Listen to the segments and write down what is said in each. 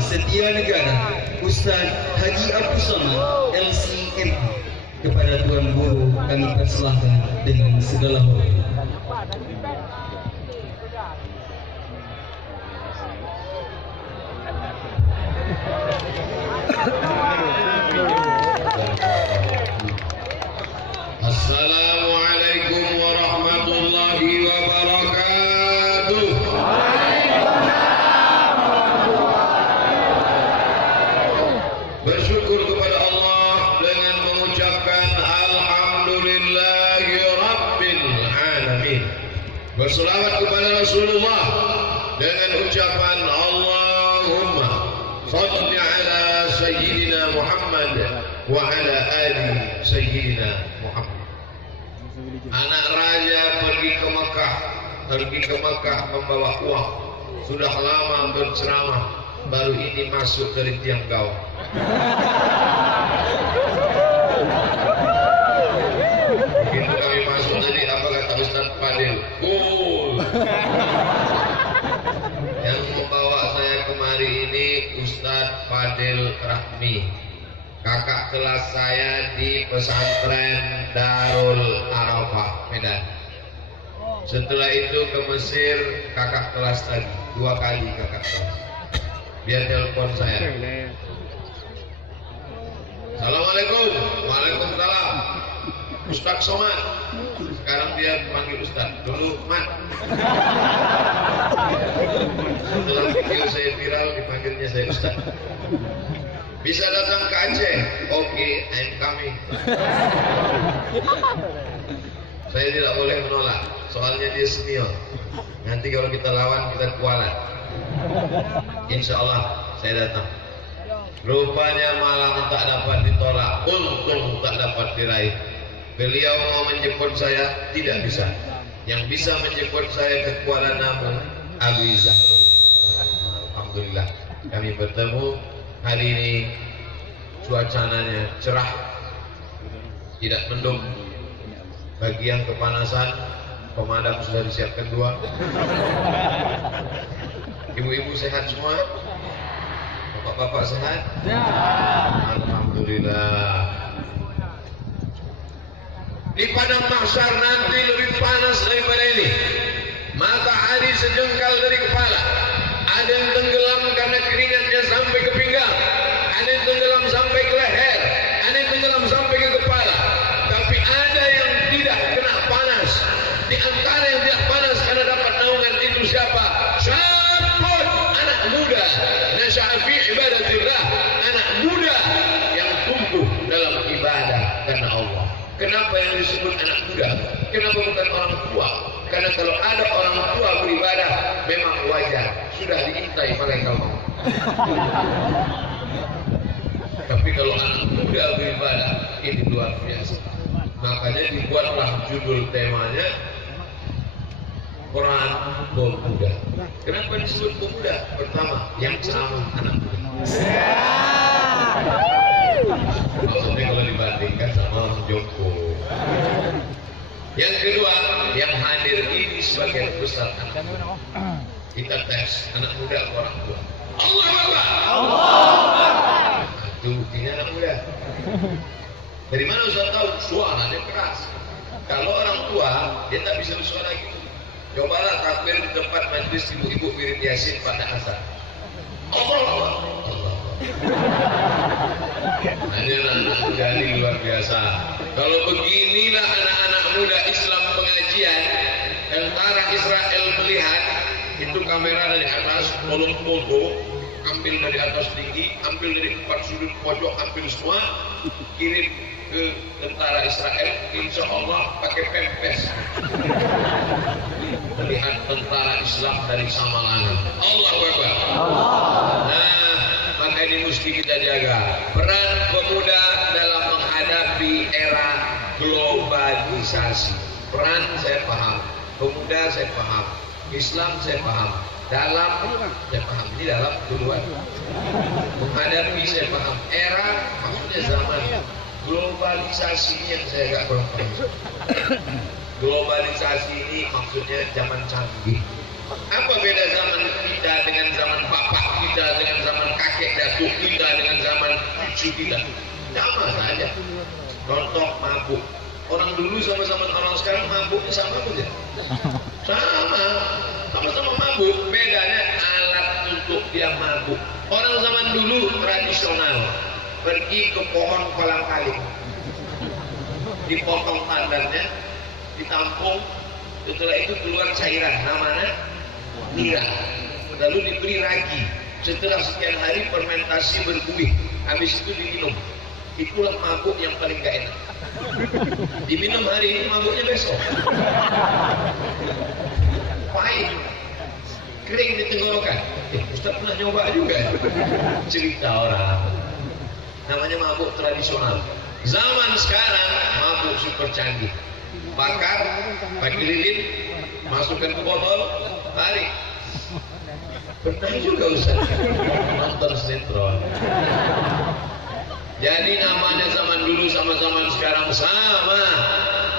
Setia Negara Ustaz Haji Abdul Somad LCM. Kepada Tuan Guru kami persilahkan dengan segala hormat. Assalamualaikum warahmatullahi wabarakatuh. Bersyukur kepada Allah dengan mengucapkan alhamdulillahi rabbil alamin. Berselawat kepada Rasulullah dengan ucapan Allahumma shalli ala sayyidina Muhammad wa ala ali sayyidina Muhammad. Anak raja pergi ke Mekah membawa uang. Sudah lama berceramah, baru ini masuk dari tiang gawang. Begitu kami masuk tadi, apa kata Ustaz Fadil? Cool. Yang membawa saya kemari ini Ustaz Fadil Rahmi, kakak kelas saya di pesantren Darul Arafah Medan. Setelah itu ke Mesir, kakak kelas lagi 2 kali kakak kelas. Biar telepon saya. Assalamualaikum. Waalaikumsalam. Ustaz Somad. Sekarang dia panggil Ustaz. Dulu Mat. Setelah video saya viral, dipanggilnya saya Ustaz. Bisa datang ke Aceh? Oke, I'm coming. Saya tidak boleh menolak, soalnya dia senior. Nanti kalau kita lawan, kita kualat. Insya Allah saya datang. Rupanya malam tak dapat ditolak, untung tak dapat diraih. Beliau mau menjemput saya, tidak bisa. Yang bisa menjemput saya ke Kuala Namu, Abi Zahrul. Alhamdulillah kami bertemu. Hari ini cuacanya cerah, tidak mendung. Bagi yang kepanasan, pemadam sudah disiapkan 2. Ibu-ibu sehat semua? Bapak-bapak sehat? Alhamdulillah. Di padang mahsyar nanti lebih panas daripada ini. Matahari sejengkal dari kepala. Ada yang tenggelam karena keringatnya sampai ke pinggang, ada yang tenggelam sampai ke leher, ada yang tenggelam sampai ke kepala. Tapi ada yang tidak kena panas. Di antara yang tidak panas karena dapat naungan itu siapa? Syabun, anak muda. Nasya'a fi ibadatillah, anak muda yang tumbuh dalam ibadah karena Allah. Kenapa yang disebut anak muda? Kenapa bukan orang tua? Karena kalau ada orang tua beribadah memang wajar, sudah diintai malaikat maut. Tapi kalau anak muda beribadah, ini luar biasa. Makanya dibuatlah judul temanya Quran Pemuda. Kenapa disebut pemuda? Pertama, yang ceramah anak muda. Maksudnya kalau dibandingkan sama orang Joko. Yang kedua, yang hadir ini sebagian besar anak muda. Kita tes anak muda atau orang tua. Allah Akbar. Itu buktinya anak muda. Dari mana Ustaz tahu? Suaranya keras. Kalau orang tua, dia tak bisa bersuara gitu. Cobalah takbir di tempat majlis ibu-ibu wirid Yasin pada asar. Allah. Ini anak-anak muda ini luar biasa. Kalau beginilah anak-anak muda Islam pengajian, tentara Israel melihat itu kamera dari atas, tolong foto, ambil dari atas tinggi, ambil dari 4 sudut pojok, ambil semua, kirim ke tentara Israel. Insya Allah pakai pempes. Melihat tentara Islam dari Samalangan. Allahu Akbar. Nah, maka ini mesti kita jaga peran pemuda dalam menghadapi era globalisasi. Peran saya paham, pemuda saya paham, Islam saya paham, dalam saya paham, ini dalam duluan. Menghadapi saya paham, era maksudnya zaman. Globalisasi ini yang saya agak kurang paham. Globalisasi ini maksudnya zaman canggih. Apa beda zaman kita dengan zaman bapak kita, dengan zaman kakek kakek datuk kita dengan zaman cucu kita. Sama saja. Contoh mabuk. Orang dulu sama-sama orang sekarang mabuknya sama saja. Sama-sama mabuk. Bedanya alat untuk dia mabuk. Orang zaman dulu tradisional. Pergi ke pohon kolang kaling. Dipotong tandannya, ditampung, setelah itu keluar cairan namanya nira, lalu diberi ragi. Setelah sekian hari fermentasi berbuih, habis itu diminum. Itulah mabuk yang paling gak enak. Diminum hari ini, mabuknya besok pahit, kering di tenggorokan. Ustaz pernah nyoba juga cerita orang, namanya mabuk tradisional. Zaman sekarang mabuk super canggih, bakar, pakai lilin, masukkan ke botol, tarik. Pernah juga Ustaz nonton sinetron. Jadi namanya zaman dulu sama zaman sekarang sama.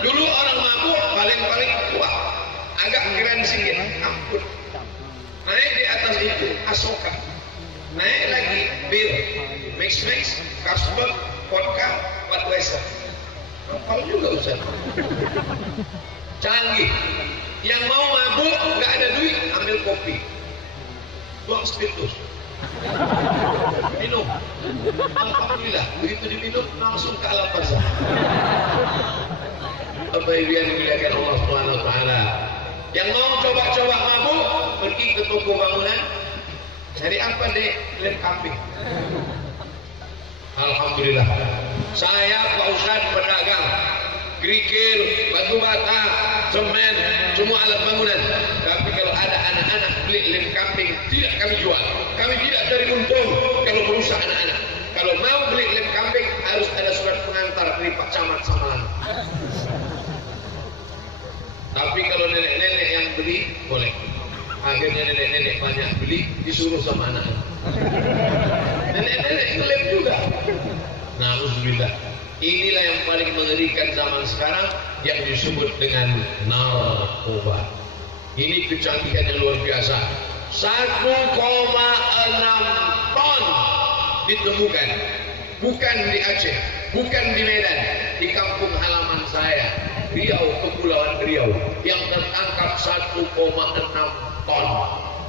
Dulu orang mabuk paling kuat, agak keren sedikit, ampun. Naik di atas itu asoka, naik lagi bir, mix, Carlsberg, vodka, Budweiser. Apa juga Ustaz? Canggih. Yang mau mabuk nggak ada duit, ambil kopi, tuang spiritus, minum. Alhamdulillah, begitu diminum langsung ke alam barzah. Apa yang dimuliakan Allah Subhanahu Wa Taala. Yang mau coba-coba mabuk, pergi ke toko bangunan, cari apa deh? Lem kambing. Alhamdulillah, saya Pak Ustadz pedagang kerikil, batu bata, semen, semua alat bangunan. Tapi kalau ada anak-anak beli lem kambing, tidak kami jual. Kami tidak cari untung kalau merusak anak-anak. Kalau mau beli lem kambing harus ada surat pengantar dari Pak Camat Samalan. Tapi kalau nenek-nenek yang beli boleh. Akhirnya nenek-nenek banyak beli, disuruh sama anak-anak. Nenek-nenek klaim juga. Nah, alhamdulillah. Inilah yang paling mengerikan zaman sekarang yang disebut dengan narkoba. Ini kecanggihan yang luar biasa. 1,6 ton ditemukan. Bukan di Aceh, bukan di Medan, di kampung halaman saya, Riau, Kepulauan Riau, yang tertangkap 1,6 ton.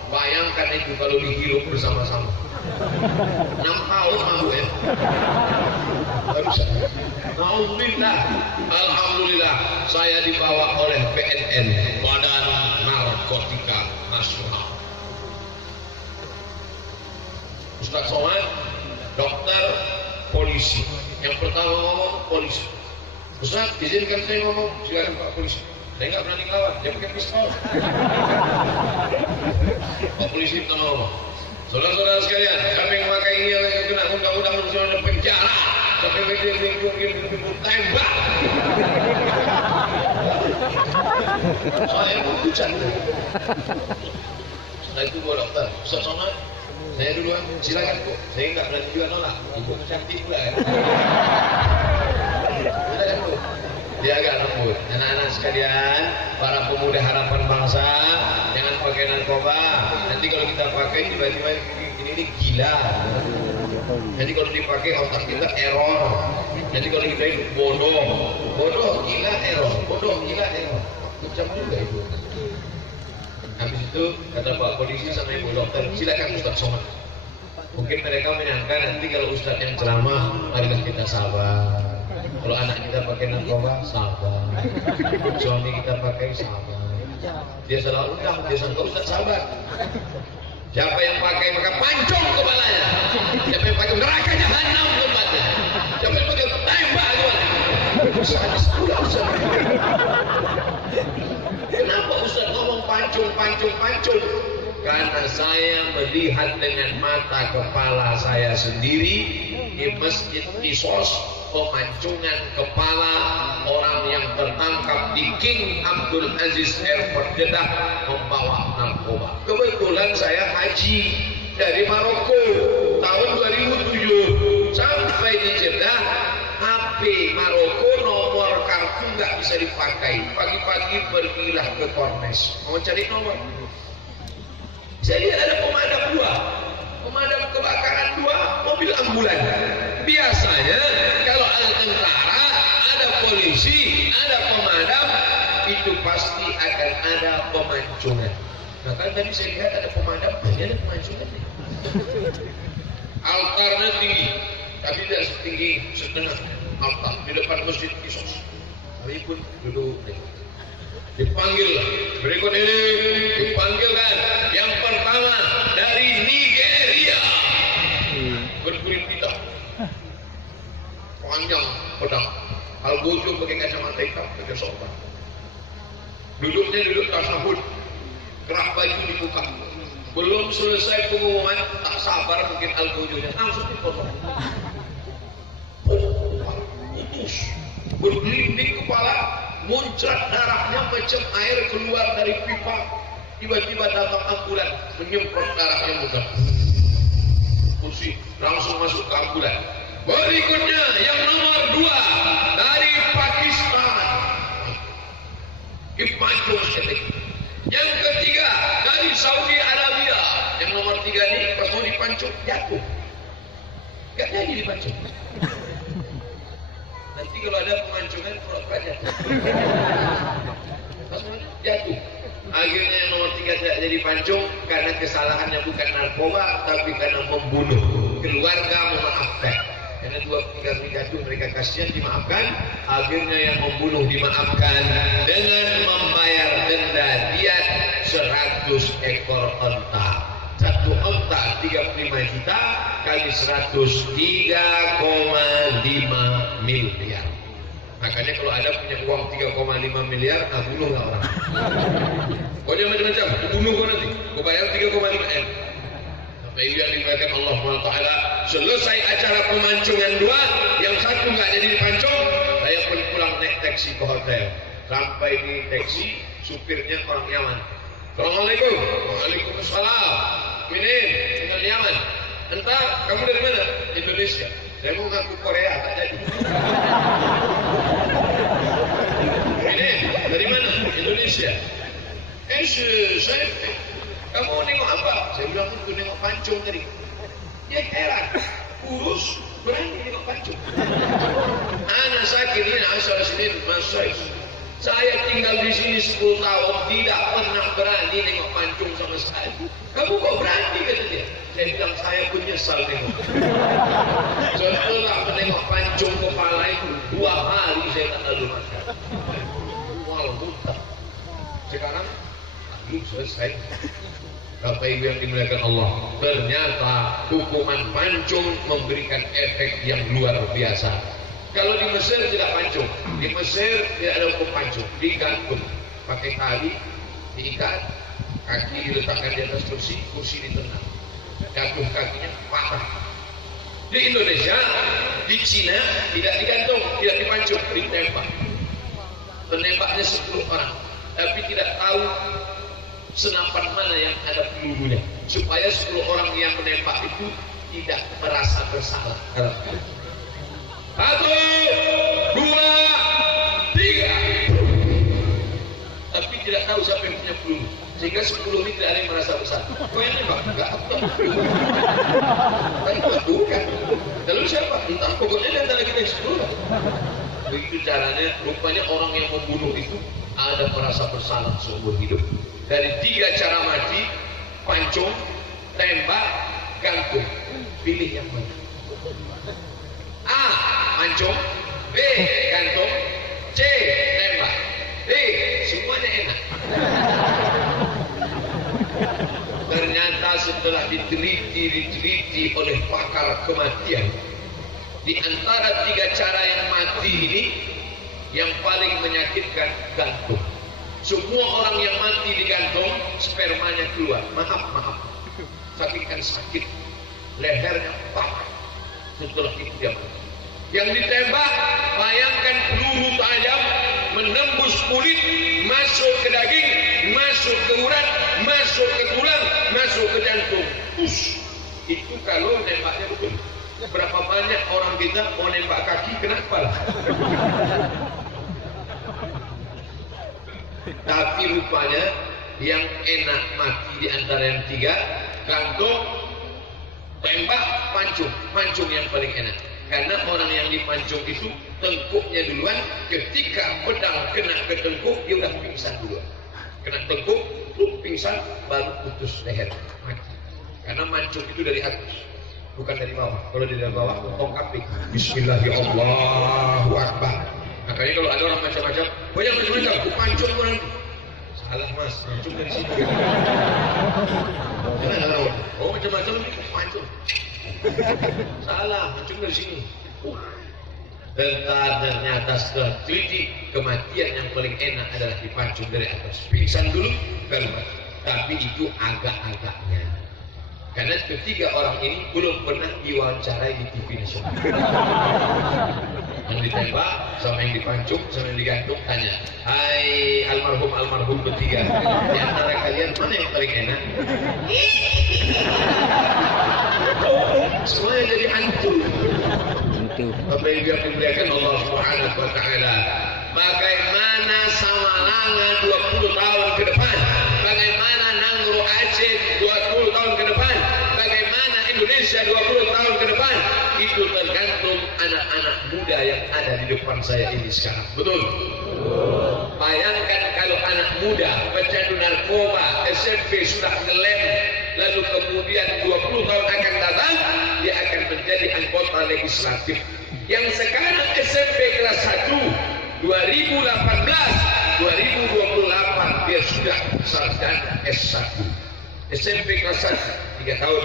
Bayangkan itu kalau dihirup bersama-sama. 6 tahun mabuk ya. Alhamdulillah, alhamdulillah saya dibawa oleh BNN, Badan Narkotika Nasional. Ustaz Somad, dokter, polisi. Yang pertama ngomong polisi. Ustaz, izinkan saya ngomong. Silakan Pak Polisi. Saya nggak berani ngelawan, dia pakai pistol. Pak Polisi pertama ngomong. Saudara-saudara sekalian, kami yang memakai ini yang kena undang-undang manusia penjara, sampai tembak. Saya mau hujan. Setelah itu gua dokter, Ustaz Somad, saya duluan, silakan Bu. Saya nggak berani juga nolak. Ibu cantik pula ya. Silakan Bu. Dia agak lembut. Anak-anak sekalian, para pemuda harapan bangsa, jangan pakai narkoba. Nanti kalau kita pakai tiba-tiba ini gila. Nanti kalau dipakai otak kita error. Nanti kalau kita itu bodoh gila error, bodoh gila error. Macam juga itu. Habis itu kata Pak Polisi sama Ibu Dokter, silakan Ustaz Somad. Mungkin mereka menyangka nanti kalau Ustaz yang ceramah, marilah kita sabar. Kalau anak kita pakai narkoba, sabar. Suami kita pakai, sabar. Dia salah undang, dia sangka Ustaz sabar. Siapa yang pakai maka pancung kepalanya. Siapa yang pakai neraka jahanam tempatnya. Siapa yang pakai tembak gimana? Sadis pula Ustaz. Kenapa Ustaz ngomong pancung? Karena saya melihat dengan mata kepala saya sendiri di Masjid Qisas pemancungan kepala orang yang tertangkap di King Abdul Aziz Airport Jeddah membawa narkoba. Kebetulan saya haji dari Maroko tahun 2007 sampai di Jeddah. HP Maroko nomor kartu nggak bisa dipakai. Pagi-pagi pergilah ke Kornes mau cari nomor. Saya lihat ada pemadam kebakaran 2 mobil ambulan. Biasanya kalau ada tentara, ada polisi, ada pemadam, itu pasti akan ada pemancongan. Nah kan tadi saya lihat ada pemadam, ini ada pemancongan nih. Altarnya tinggi, tapi tidak setinggi setengah altar di depan masjid Kisos. Tapi pun duduk. Dipanggil lah. Berikut ini dipanggilkan yang pertama dari Nigeria, berkulit hitam, panjang pedang, algojo pakai kacamata hitam, pakai sorban. Duduknya duduk tasahud, kerah baju dibuka. Belum selesai pengumuman, tak sabar mungkin algojonya langsung dipotong. Putus, bergelinding kepala. Muncrat darahnya macam air keluar dari pipa. Tiba-tiba datang ambulan menyemprot darahnya mudah. Kursi langsung masuk ke ambulan. Berikutnya yang nomor 2 dari Pakistan, dipancung seketik. Yang ketiga dari Saudi Arabia. Yang nomor 3 ini pas mau dipancung jatuh. Gak jadi dipancung. Nanti kalau ada pemancongan pura-pura jatuh. Jatuh. Akhirnya yang nomor 3 tidak jadi pancung karena kesalahannya bukan narkoba tapi karena membunuh. Keluarga memaafkan. Karena 2-3 kali jatuh mereka kasihan dimaafkan. Akhirnya yang membunuh dimaafkan dengan membayar denda diat 100 ekor onta. 1 onta 35 juta kali 100 3,5 miliar. Makanya kalau ada punya uang 3,5 miliar, nah bunuhlah orang. Kau jangan macam-macam, bunuh kau nanti. Kau bayar 3,5 M. Sampai yang dimuliakan Allah SWT. Selesai acara pemancongan 2, yang satu nggak jadi dipancung, saya pun pulang naik taksi ke hotel. Sampai di taksi, supirnya orang Yaman. Assalamualaikum. Waalaikumsalam. Ini tinggal di Yaman. Entah kamu dari mana? Indonesia. Saya mau ngaku Korea, tak jadi. Ini dari mana? Indonesia. Saya, kamu nengok apa? Saya bilang aku nengok pancung tadi. Ya heran, kurus berani nengok pancung. Anak sakit ini asal sini masuk. Saya tinggal di sini 10 tahun tidak pernah berani nengok pancung sama sekali. Kamu kok berani kata dia? Saya bilang saya pun nyesal nengok. Setelah menengok pancung kepala itu 2 hari saya tak lalu makan. Walau muntah. Sekarang belum selesai. Bapak Ibu yang dimuliakan Allah, ternyata hukuman pancung memberikan efek yang luar biasa. Kalau di Mesir tidak pancung, di Mesir tidak ada hukum pancung, digantung pakai tali, diikat, kaki diletakkan di atas kursi, kursi di tengah, jatuh kakinya patah. Di Indonesia, di Cina tidak digantung, tidak dipancung, ditembak. Penembaknya 10 orang, tapi tidak tahu senapan mana yang ada pelurunya, supaya 10 orang yang menembak itu tidak merasa bersalah. 1, 2, 3. Tapi tidak tahu siapa yang punya peluru, sehingga 10 ini tidak ada yang merasa bersalah. Kau yang nembak? Enggak, aku bukan. Lalu siapa? Entah, pokoknya di antara kita 10. Begitu caranya. Rupanya orang yang membunuh itu ada merasa bersalah seumur hidup. Dari 3 cara mati, pancung, tembak, gantung. Pilih yang mana? A. Pancung, B. Gantung, C. Tembak, D. Semuanya enak. Ternyata setelah diteliti oleh pakar kematian, di antara 3 cara yang mati ini, yang paling menyakitkan gantung. Semua orang yang mati digantung, spermanya keluar. Maaf. Saking kan sakit, lehernya patah. Setelah itu dia mati. Yang ditembak, bayangkan peluru tajam menembus kulit, masuk ke daging, masuk ke urat, masuk ke tulang, masuk ke jantung. Itu kalau nembaknya betul. Berapa banyak orang kita mau nembak kaki kena kepala. Tapi rupanya yang enak mati di antara yang 3, gantung, Tembak, pancung yang paling enak. Karena orang yang dipancung itu tengkuknya duluan, ketika pedang kena ke tengkuk dia udah pingsan duluan. Kena tengkuk, pingsan, baru putus leher, mati. Karena mancung itu dari atas, bukan dari bawah. Kalau dari bawah, untung kapik. Bismillahirrahmanirrahim, Allahu Akbar. Makanya kalau ada orang macam-macam, banyak macam-macam, pancung orang. Salah mas, mancung dari situ. Jangan tahu. Oh macam-macam ini mancung. Salah, mancung dari sini. Dan ternyata setelah teliti, kematian yang paling enak adalah dipancung dari atas. Pingsan dulu, baru mati. Tapi itu agak-agaknya. Karena ketiga orang ini belum pernah diwawancarai di TV nasional. Yang ditembak, sama yang dipancung, sama yang digantung, tanya, hai almarhum bertiga, di antara kalian mana yang paling enak? Semuanya jadi hantu. Apa yang dia dimuliakan Allah Subhanahu wa Ta'ala. Bagaimana Samalanga 20 tahun ke depan? Bagaimana Nangro Aceh 20 tahun ke depan? Bagaimana Indonesia 20 tahun ke depan? Itu tergantung anak-anak muda yang ada di depan saya ini sekarang. Betul? Bayangkan kalau anak muda pecandu narkoba SMP sudah ngelem, lalu kemudian 20 tahun akan datang dia akan menjadi anggota legislatif. Yang sekarang SMP kelas 1 2018 2028 dia sudah sarjana S1. SMP kelas 1 3 tahun,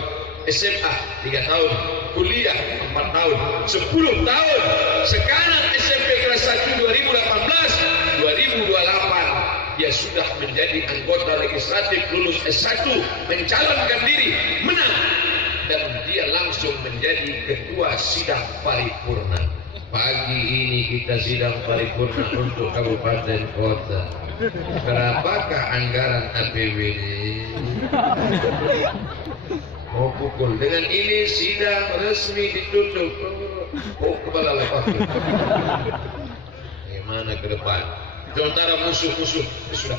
SMA 3 tahun, kuliah 4 tahun, 10 tahun. Sekarang SMP kelas 1 2018 2028 dia sudah menjadi anggota legislatif, lulus S1, mencalonkan diri, menang, dan dia langsung menjadi ketua sidang paripurna. Pagi ini kita sidang paripurna untuk kabupaten kota. Berapakah anggaran APBD? Mau pukul. Dengan ini sidang resmi ditutup. Oh, kepala lepas. Bagaimana ke depan? Sementara musuh-musuh sudah.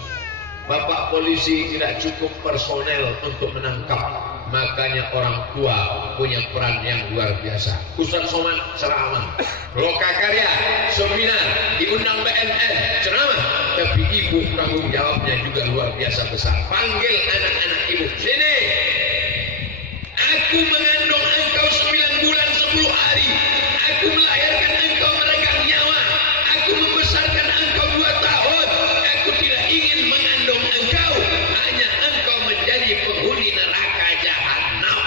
Bapak polisi tidak cukup personel untuk menangkap. Makanya orang tua punya peran yang luar biasa. Ustaz Somad ceramah, Lokakarya seminar, diundang BNN ceramah, tapi ibu tanggung jawabnya juga luar biasa besar. Panggil anak-anak ibu, sini. Aku mengandung engkau 9 bulan 10 hari. Aku melahirkan engkau meregang nyawa. Aku membesarkan engkau 2 tahun. Aku tidak ingin mengandung engkau. Hanya engkau menjadi penghuni neraka jahanam.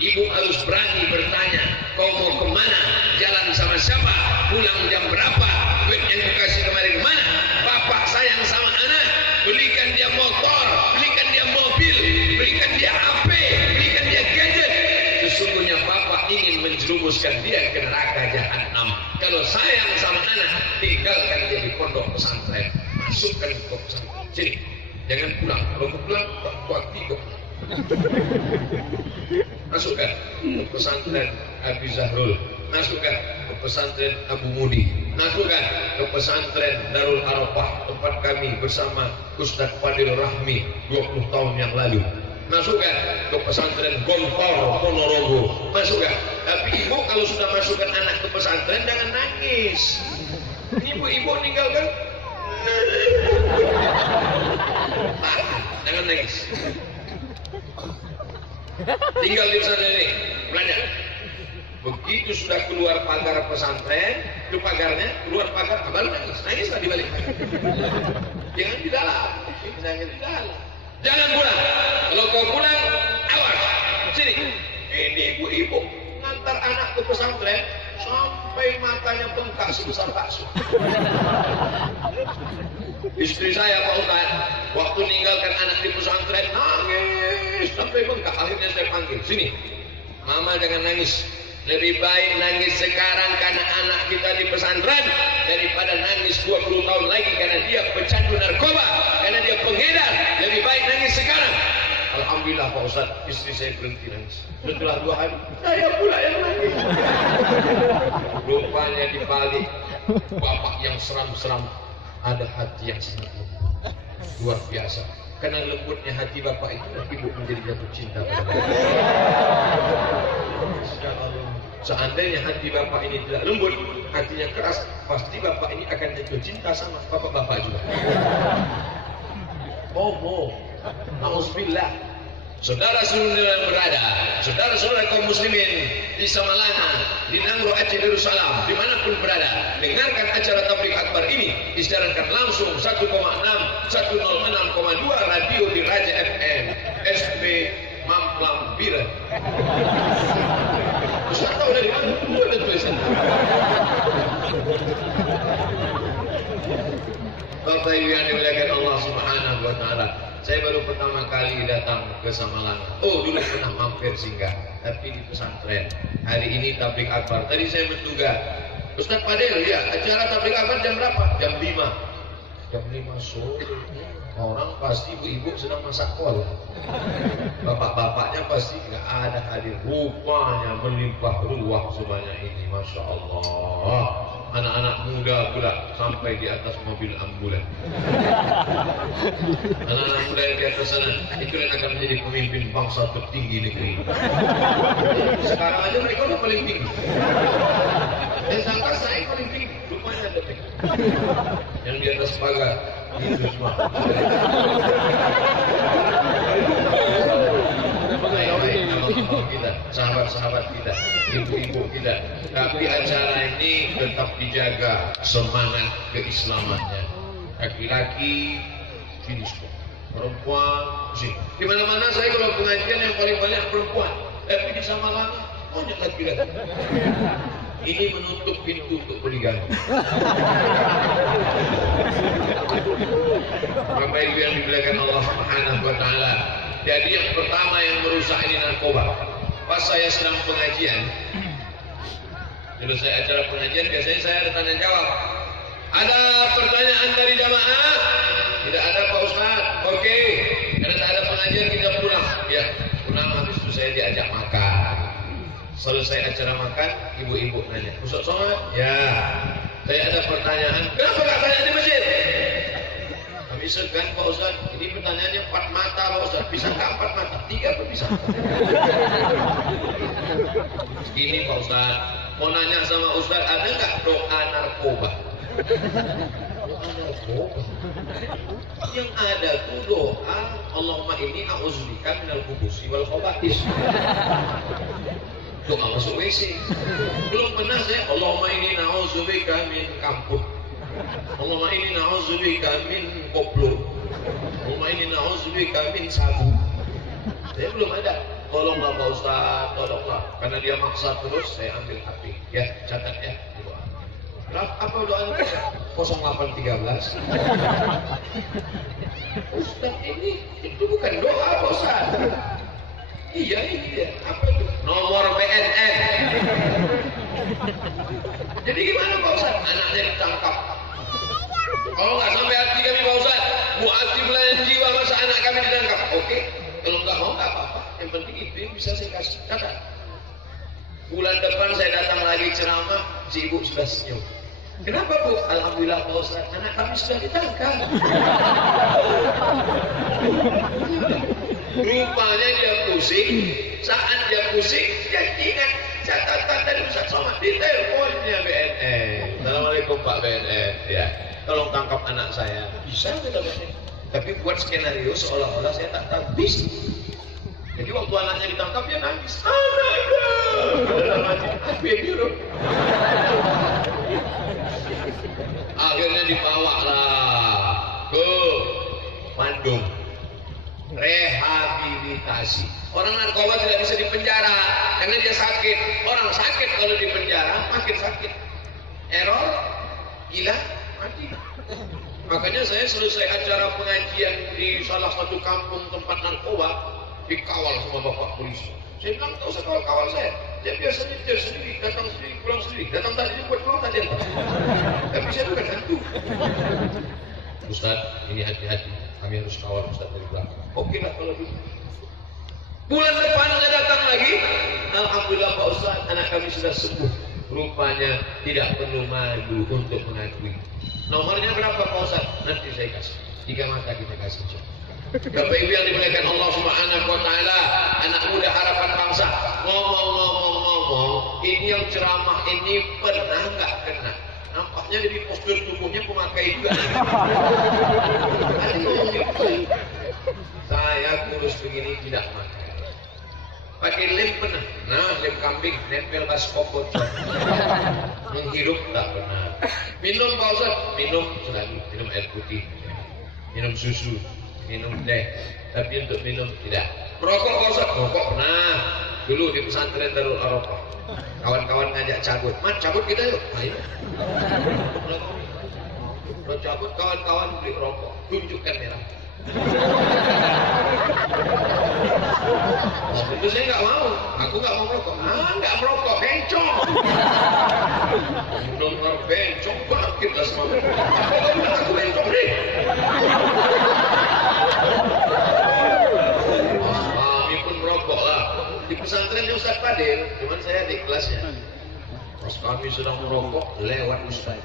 Ibu harus berani bertanya, kau mau kemana? Jalan sama siapa? Pulang jam berapa? Duit yang dikasih kemarin kemana? Bapak sayang sama anak. Belikan dia motor, belikan dia mobil, belikan dia HP, belikan dia gadget. Sesungguhnya bapak ingin menjerumuskan dia ke neraka jahanam. Kalau sayang sama anak, tinggalkan dia di pondok pesantren, masukkan ke pesantren. Sini, jangan pulang. Kalau pulang, kuat tidur. Masukkan ke pesantren Abi Zahrul, masukkan ke pesantren Abu Mudi, masukkan ke pesantren Darul Arafah tempat kami bersama Ustadz Fadil Rahmi 20 tahun yang lalu. Masukkan ke pesantren Gontor Ponorogo, masukkan. Tapi ibu kalau sudah masukkan anak ke pesantren jangan nangis. Ibu-ibu ninggalkan, jangan nangis. Tinggal di sana ini, belajar. Begitu sudah keluar pagar pesantren, itu pagarnya, keluar pagar, baru nangis. Nangislah di balik. Jangan di dalam, jangan di dalam. Jangan pulang. Kalau kau pulang, awas. Sini. Ini ibu-ibu ngantar anak ke pesantren sampai matanya bengkak sebesar bakso. Istri saya Pak Ustaz, waktu meninggalkan anak di pesantren nangis sampai bengkak. Akhirnya saya panggil, sini, mama jangan nangis. Lebih baik nangis sekarang karena anak kita di pesantren daripada nangis 20 tahun lagi karena dia pecandu narkoba, karena dia pengedar. Lebih baik nangis sekarang. Alhamdulillah Pak Ustaz, istri saya berhenti nangis. Setelah 2 hari, saya pula yang nangis. Rupanya di balik bapak yang seram-seram ada hati yang sangat luar biasa. Karena lembutnya hati bapak itu, ibu menjadi jatuh cinta pada bapak. Ya Allah. Seandainya hati bapak ini tidak lembut, hatinya keras, pasti bapak ini akan jatuh cinta sama bapak-bapak juga. Bobo, Alhamdulillah. Saudara seluruh yang berada, saudara-saudara kaum muslimin di Samalanga, di Nangro Aceh Darussalam, dimanapun berada, dengarkan acara tabligh akbar ini disiarkan langsung 1,6 106,2 radio di Raja FM SP Mamplang Biren. Ustaz tahu dari mana? Itu ada tulisan. Bapak Ibu yang dimuliakan Allah Subhanahu wa taala. Saya baru pertama kali datang ke Samalanga. Oh, dulu pernah mampir singgah, tapi di pesantren. Hari ini tabligh akbar. Tadi saya menduga, Ustaz Fadel, ya, acara tabligh akbar jam berapa? Jam 5. Jam 5 sore. Orang pasti ibu-ibu sedang masak kol. Bapak-bapaknya pasti nggak ada hadir. Rupanya melimpah ruah sebanyak ini, masya Allah. Anak-anak muda pula sampai di atas mobil ambulan. Anak-anak muda yang di atas sana itu yang akan menjadi pemimpin bangsa tertinggi negeri. Sekarang aja mereka udah paling tinggi. Dan sangka saya paling tinggi, rupanya ada yang di atas pagar itu semua. Kita, sahabat-sahabat kita, ibu-ibu kita, tapi acara ini tetap dijaga semangat keislamannya. Laki-laki finish, perempuan sih. Di mana-mana saya kalau pengajian yang paling banyak perempuan, tapi di Samalanga banyak laki-laki. Ini menutup pintu untuk poligami. Bapak Ibu yang dimuliakan Allah Subhanahu wa taala. Jadi yang pertama yang merusak ini narkoba. Pas saya sedang pengajian, selesai acara pengajian, biasanya saya ada tanya jawab. Ada pertanyaan dari jamaah? Tidak ada Pak Ustaz. Oke. Karena tak ada pengajian kita pulang. Ya, pulang habis itu saya diajak makan. Selesai acara makan, ibu-ibu nanya, Ustaz Somad? Ya. Saya ada pertanyaan. Kenapa gak tanya di masjid? Kami segan Pak Ustaz. Ini pertanyaannya 4 mata Pak Ustaz. Bisa nggak 4 mata? 3 apa bisa? Gini Pak Ustaz. Mau nanya sama Ustaz, ada nggak doa narkoba? Doa narkoba? Yang ada tuh doa Allahumma inni a'udzubika minal khubuthi wal khaba'is. Doa masuk WC. Belum pernah saya Allahumma inni na'udzubika min kampung. Allahumma inni na'udzubika min koplo. Allahumma inni na'udzubika min sabu. Saya belum ada. Tolonglah Pak Ustaz, tolonglah. Karena dia maksa terus, saya ambil hati. Ya, catat ya. Apa doanya? 0813. Ustaz ini itu bukan doa Pak Ustaz. Iya ini dia. Apa itu? Nomor BNN. Jadi gimana Pak Ustaz? Anaknya ditangkap. Kalau nggak sampai hati kami Pak Ustaz, mu'ati belayan jiwa masa anak kami ditangkap. Oke, kalau nggak mau nggak apa-apa. Yang penting itu yang bisa saya kasih. Catat. Bulan depan saya datang lagi ceramah, si ibu sudah senyum. Kenapa Bu? Alhamdulillah Pak Ustaz, anak kami sudah ditangkap. Rupanya dia pusing. Saat dia pusing, dia ingat catatan dari Ustaz Somad di teleponnya BNN. Assalamualaikum Pak BNN. Ya, tolong tangkap anak saya. Bisa kita BNN. Tapi buat skenario seolah-olah saya tak tahu. Bisa. Jadi waktu anaknya ditangkap dia nangis. Anaknya. Dalam hati, aku yang nyuruh. Akhirnya dibawalah ke Bandung. Rehabilitasi. Orang narkoba tidak bisa dipenjara karena dia sakit. Orang sakit kalau dipenjara makin sakit. Error, gila, mati. Makanya saya selesai acara pengajian di salah satu kampung tempat narkoba, dikawal sama bapak polisi. Saya bilang, tak usah kawal saya. Dia biasa nyetir sendiri, datang sendiri, pulang sendiri. Datang tadi buat pulang tadi. Tapi saya bukan hantu. Ustaz, ini hati-hati. Kami harus kawal Ustaz dari belakang. Oke lah kalau gitu. Bulan depannya datang lagi. Alhamdulillah Pak Ustaz, anak kami sudah sembuh. Rupanya tidak perlu malu untuk mengakui. Nomornya berapa Pak Ustaz? Nanti saya kasih. 3 mata kita kasih. Bapak Ibu yang dimuliakan Allah Subhanahu wa taala, anak muda harapan bangsa, ngomong, ini yang ceramah ini pernah nggak kena? Nampaknya dari postur tubuhnya pemakai juga. Saya kurus begini tidak pakai. Pakai lem pernah. Nah, lem kambing nempel baskop bocor. Menghirup tak pernah. Minum Pak Ustaz, minum selalu, minum air putih, minum susu, minum teh. Tapi untuk minum tidak. Merokok Pak Ustaz, merokok pernah. Dulu di pesantren Darul Arafah. Kawan-kawan ngajak cabut, "Man, cabut kita yuk." Ayo. Kalau cabut kawan-kawan beli rokok, tunjukkan merah. Itu saya nggak mau, aku nggak mau merokok. Nggak merokok, bencong. Benar bencong, bangkit lah semua. Aku bencong deh. Kami pun merokok lah. Di pesantrennya Ustaz Fadil, cuman saya di kelasnya. Pas kami sedang merokok, lewat Ustaz.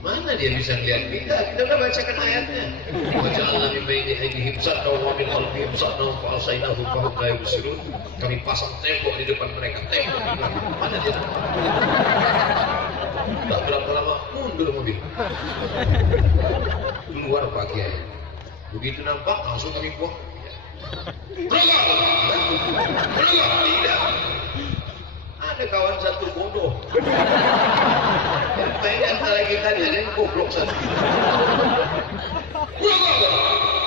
Mana dia bisa lihat kita? Kita udah bacakan ayatnya. Waja'alna min baini aydihim saddan wa min khalfihim saddan fa asaynahu fa hum la yubsirun. Kami pasang tembok di depan mereka, tembok di belakang. Mana dia? Tak berapa lama mundur mobil. Keluar Pak Kiai. Begitu nampak langsung kami buang. Merokok! Merokok! Tidak. Ada kawan satu bodoh. Yang antara kita ada yang goblok satu. Merokok!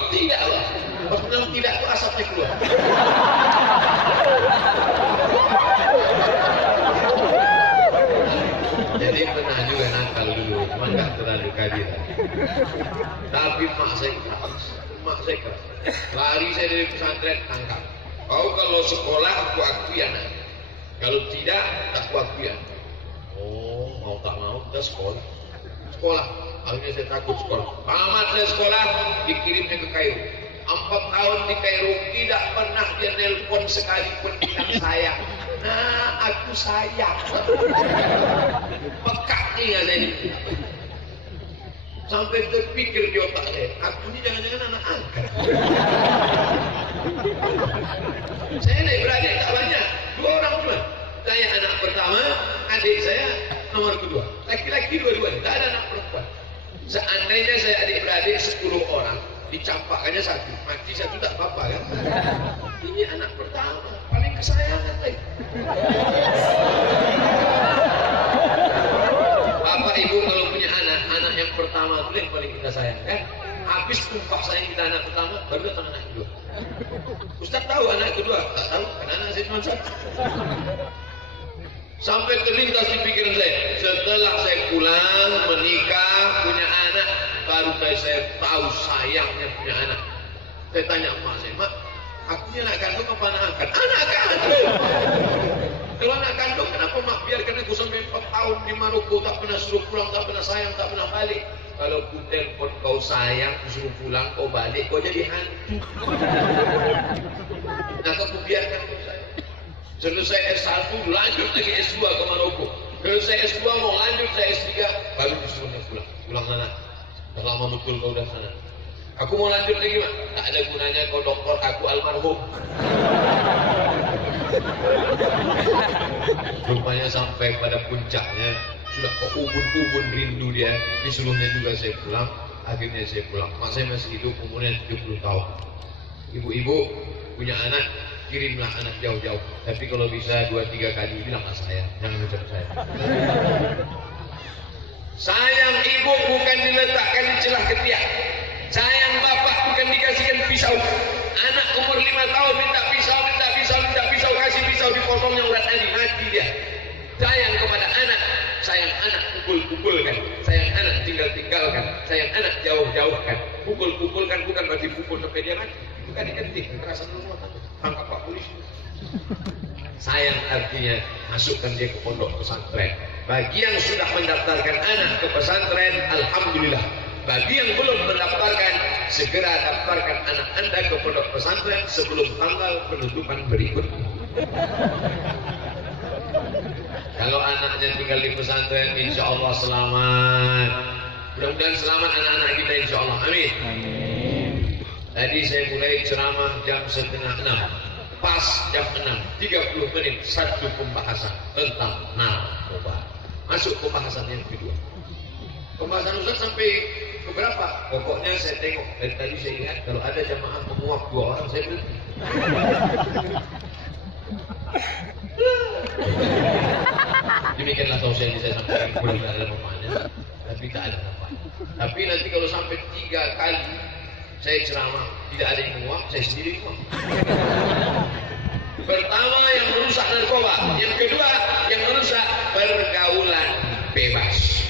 Tidak lah. Pas bilang tidak itu asapnya keluar. Jadi pernah juga nakal dulu, cuma nggak terlalu kaji. Tapi mak saya keras. Lari saya dari pesantren, tangkap. Kau kalau sekolah aku akui anak. Kalau tidak, tak aku akui anak. Oh, mau tak mau kita sekolah. Akhirnya saya takut sekolah. Tamat saya sekolah, dikirimnya ke Kairo. 4 tahun di Kairo, tidak pernah dia nelpon sekalipun bilang sayang. Nah, aku sayang. Pekak nih ya saya ini. Sampai terpikir di otak saya, aku ini jangan-jangan anak angkat. Saya naik beradik tak banyak, 2 orang cuma. Saya anak pertama, adik saya nomor kedua. Laki-laki dua-duanya, tak ada anak perempuan. Seandainya saya adik beradik 10 orang, dicampakkannya 1, mati 1 tak apa-apa kan? Ini anak pertama, paling kesayangan lagi. Bapak Ibu kalau punya anak yang pertama itu yang paling kita sayang kan? Habis tumpah sayang kita anak pertama, baru datang anak kedua. Ustaz tahu anak kedua? Tak tahu, karena anak saya cuma 1. Sampai terlintas di pikiran saya, setelah saya pulang, menikah, punya anak, baru saya tahu sayangnya punya anak. Saya tanya emak saya, "Mak, aku ini anak kandung apa anak angkat?" Anak kandung! Kalau anak kandung, kenapa mak biarkan aku sampai 4 tahun di Maroko, tak pernah suruh pulang, tak pernah sayang, tak pernah balik. Kalau ku telepon kau sayang, ku suruh pulang, kau balik, kau jadi hantu. Nah, kau biarkan kau sayang. Selesai S1, lanjut lagi S2 ke Maroko. Selesai S2 mau lanjut saya S3, baru disuruhnya pulang. Pulang anak. Dah lama betul kau dah sana. Aku mau lanjut lagi, Mak. Tak ada gunanya kau doktor, aku almarhum. Rupanya sampai pada puncaknya, sudah kok ubun-ubun rindu dia. Disuruhnya juga saya pulang. Akhirnya saya pulang. Mak saya masih hidup umurnya 70 tahun. Ibu-ibu punya anak, kirimlah anak jauh-jauh. Tapi kalau bisa 2-3 kali bilanglah saya, jangan ucap saya. Sayang ibu bukan diletakkan di celah ketiak. Sayang bapak bukan dikasihkan pisau. Anak umur 5 tahun minta pisau, kasih pisau dipotongnya urat nadi, mati dia. Sayang kepada anak, sayang anak pukul-pukulkan, sayang anak tinggal-tinggalkan, sayang anak jauh-jauhkan. Pukul-pukulkan bukan berarti pukul sampai dia mati. Bukan dikentik, kekerasan rumah tangkap Pak Polisi. Sayang artinya masukkan dia ke pondok pesantren. Bagi yang sudah mendaftarkan anak ke pesantren, alhamdulillah. Bagi yang belum mendaftarkan, segera daftarkan anak Anda ke pondok pesantren sebelum tanggal penutupan berikut. Kalau anaknya tinggal di pesantren, insya Allah selamat. Mudah-mudahan selamat anak-anak kita, insya Allah. Amin. Tadi saya mulai ceramah jam 5:30. Pas jam 6, 30 menit satu pembahasan tentang narkoba. Masuk pembahasan yang kedua. Pembahasan Ustaz sampai ke berapa? Pokoknya saya tengok dari tadi saya ingat kalau ada jamaah menguap 2 orang saya berhenti. Demikianlah tausiah yang saya sampaikan kepada dalam rumahnya, tapi tak ada manfaat. Tapi nanti kalau sampai 3 kali saya ceramah tidak ada yang menguap, saya sendiri menguap. Pertama yang merusak narkoba, yang kedua yang merusak pergaulan bebas.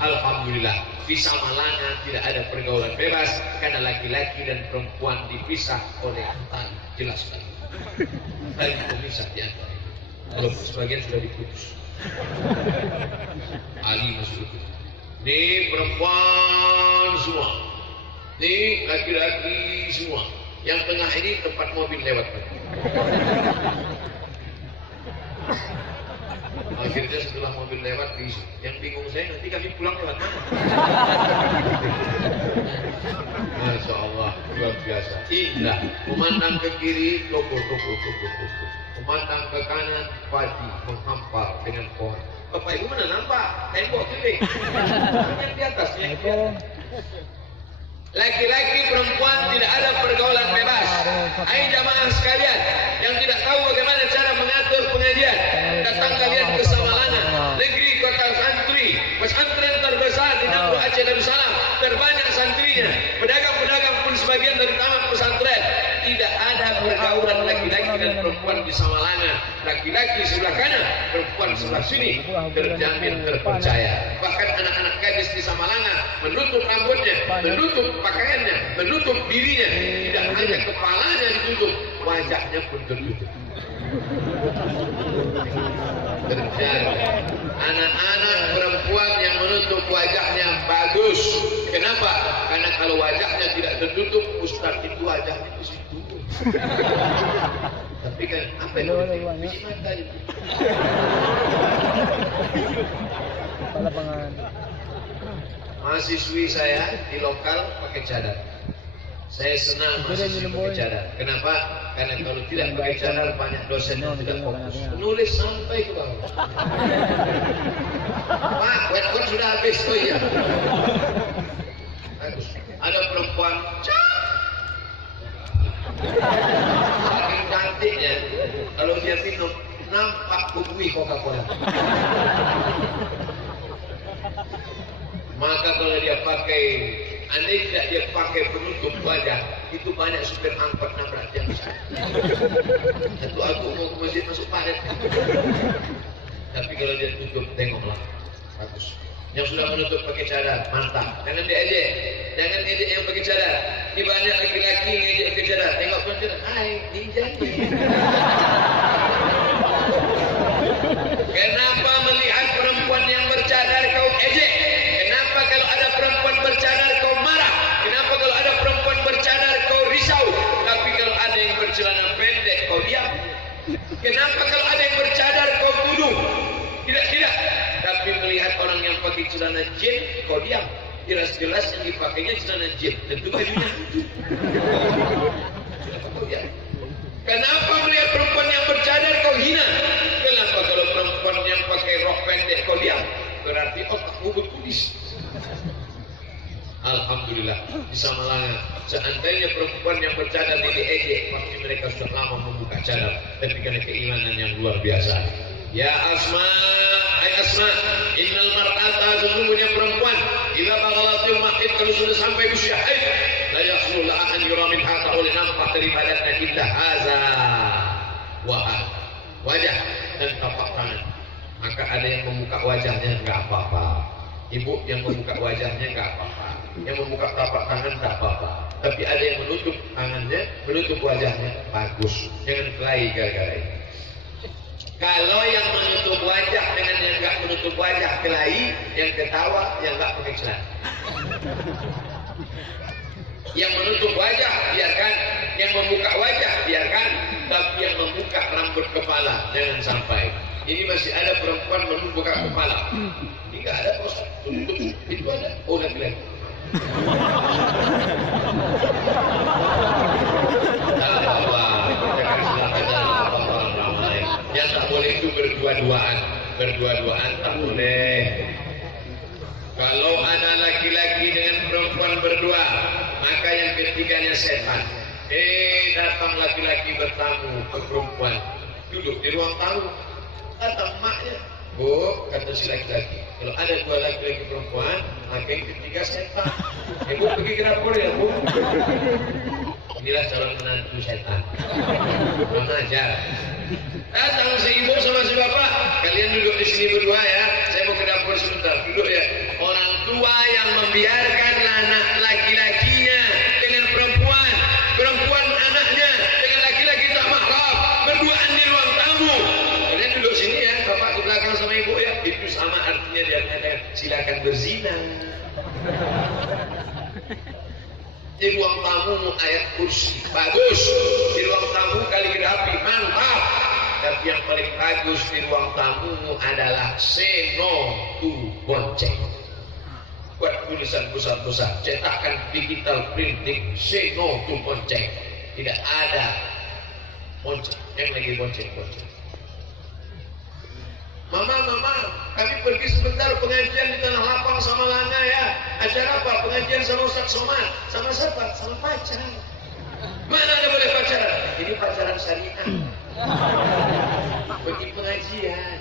Alhamdulillah di Samalanga tidak ada pergaulan bebas karena laki-laki dan perempuan dipisah oleh tali, jelas sekali. Tali pemisah di antara. Kalau sebagian sudah diputus. Ali masuk itu. Ini perempuan semua. Ini laki-laki semua. Yang tengah ini tempat mobil lewat. Akhirnya setelah mobil lewat diisi. Yang bingung saya nanti kami pulang lewat mana? Masya Allah, luar biasa. Indah. Memandang ke kiri, toko. Memandang ke kanan, padi menghampar dengan pohon. Bapak Ibu mana nampak? Tembok kiri. Yang di atasnya. Laki-laki perempuan tidak ada pergaulan bebas. Hai jamaah sekalian yang tidak tahu bagaimana cara mengatur pengajian, datang kalian ke Samalanga, negeri kota santri, pesantren terbesar di Nangro Aceh Darussalam, terbanyak santrinya, pedagang-pedagang pun sebagian dari tamat pesantren. Tidak ada pergaulan laki-laki dan perempuan di Samalanga. Laki-laki sebelah kanan, perempuan sebelah sini, terjamin terpercaya. Bahkan anak-anak gadis di Samalanga menutup rambutnya, menutup pakaiannya, menutup dirinya. Tidak hanya kepalanya ditutup, wajahnya pun tertutup. Terjaga. Anak-anak perempuan yang menutup wajahnya bagus. Kenapa? Karena kalau wajahnya tidak tertutup, Ustaz itu wajahnya itu situ. Tapi kan apa yang biji mata itu? Mahasiswi saya di lokal pakai cadar. Saya senang mahasiswi pakai cadar. Kenapa? Karena kalau tidak pakai cadar banyak dosen yang tidak fokus. Menulis sampai ke bawah. Pak, wet sudah habis tuh ya. Bagus. Ada perempuan saking cantiknya, kalau dia minum nampak bubui Coca-Cola. Maka kalau dia pakai, andai tidak dia pakai penutup wajah, itu banyak supir angkot nabrak yang besar. Satu aku mau ke masjid masuk paret. Tapi kalau dia tutup, tengoklah, bagus. Yang sudah menutup pakai cadar, mantap. Jangan diejek, jangan ejek yang pakai cadar. Ini banyak laki-laki yang ejek pakai cadar. Tengok pun cadar, hai, ninja. Kenapa melihat perempuan yang bercadar kau ejek? Kenapa kalau ada perempuan bercadar kau marah? Kenapa kalau ada perempuan bercadar kau risau? Tapi kalau ada yang bercelana pendek kau diam. Kenapa kalau ada yang bercadar kau tuduh? Tidak. Tapi melihat orang yang pakai celana jin, kau diam. Jelas-jelas yang dipakainya celana jin. Tentu bajunya lucu. Kenapa kau diam? Kenapa melihat perempuan yang bercadar kau hina? Kenapa kalau perempuan yang pakai rok pendek kau diam? Berarti otakmu berkudis. Alhamdulillah di Samalanga seandainya perempuan yang bercadar ini diejek, pasti mereka sudah lama membuka cadar. Tapi karena keimanan yang luar biasa. Ya Asma, hai Asma, innal mar'ata, sesungguhnya perempuan bila bagalatil mahid, kalau sudah sampai usia haid, la yahsullah an yura min hata, oleh nampak dari badannya illa haza wahad, wajah dan tapak tangan. Maka ada yang membuka wajahnya enggak apa-apa. Ibu yang membuka wajahnya enggak apa-apa. Yang membuka tapak tangan enggak apa-apa. Tapi ada yang menutup tangannya, menutup wajahnya, bagus. Jangan kelahi gara-gara ini. Kalau yang menutup wajah dengan yang enggak menutup wajah kelahi, yang ketawa, yang enggak pakai celana. Yang menutup wajah biarkan, yang membuka wajah biarkan, tapi yang membuka rambut kepala jangan sampai. Ini masih ada perempuan membuka kepala. Ini enggak ada, tutup itu ada. Oh, laki-laki. Yang tak boleh itu berdua-duaan tak boleh. Kalau ada laki-laki dengan perempuan berdua, maka yang ketiganya setan. Datang laki-laki bertamu ke perempuan, duduk di ruang tamu. Datang emaknya, Bu, kata si laki-laki, kalau ada dua laki-laki perempuan, maka yang ketiga setan. Bu, pergi ke dapur ya, Bu. Inilah calon menantu setan. Mengajar. Datang si ibu sama si bapak, kalian duduk di sini berdua ya. Saya mau ke dapur sebentar, duduk ya. Orang tua yang membiarkan anak laki-lakinya dengan perempuan, perempuan anaknya dengan laki-laki tak mahram, berduaan di ruang tamu. Kalian duduk sini ya, bapak ke belakang sama ibu ya. Itu sama artinya dia mengatakan silakan berzina. Di ruang tamu ayat kursi bagus, di ruang tamu kaligrafi mantap, tapi yang paling bagus di ruang tamu adalah seno tu bonceng. Buat tulisan besar-besar, cetakan digital printing seno tu bonceng. Tidak ada bonceng, yang lagi bonceng. Mama, kami pergi sebentar pengajian di Tanah Lapang sama Lana ya. Acara apa? Pengajian sama Ustaz Somad. Sama siapa? Sama pacar. Mana ada boleh pacaran? Ini pacaran syariah. Pergi pengajian.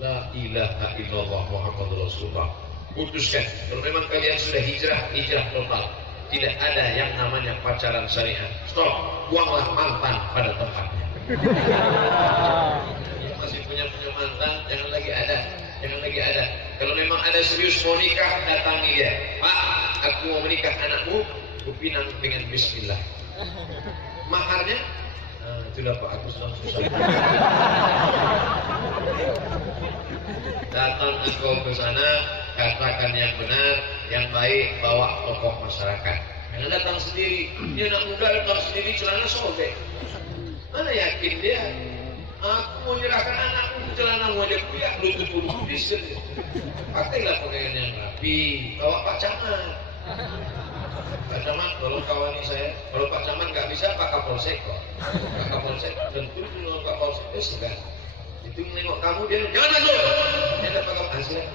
La ilaha illallah Muhammadur Rasulullah. Putuskan. Kalau memang kalian sudah hijrah total. Tidak ada yang namanya pacaran syariah. Stop. Buanglah mantan pada tempatnya. Masih punya mantan, jangan lagi ada. Kalau memang ada serius mau nikah, datangi dia. Pak, aku mau menikah anakmu, kupinang dengan bismillah. Maharnya? Itulah Pak, aku sedang susah. Datang engkau ke sana, katakan yang benar, yang baik, bawa tokoh masyarakat. Jangan datang sendiri. Dia anak muda datang sendiri celana sobek. Mana yakin dia? Aku mau nyerahkan anakku ke celana wajah kuya, lutut pudis. Pakailah pakaian yang rapi, bawa Pak Camat. Pak Camat, tolong kawani saya. Kalau Pak Camat nggak bisa, Pak Kapolsek kok. Pak Kapolsek tentu kalau Pak Kapolsek itu segan. Itu menengok kamu dia, jangan masuk. Dia ada Pak Kapolsek.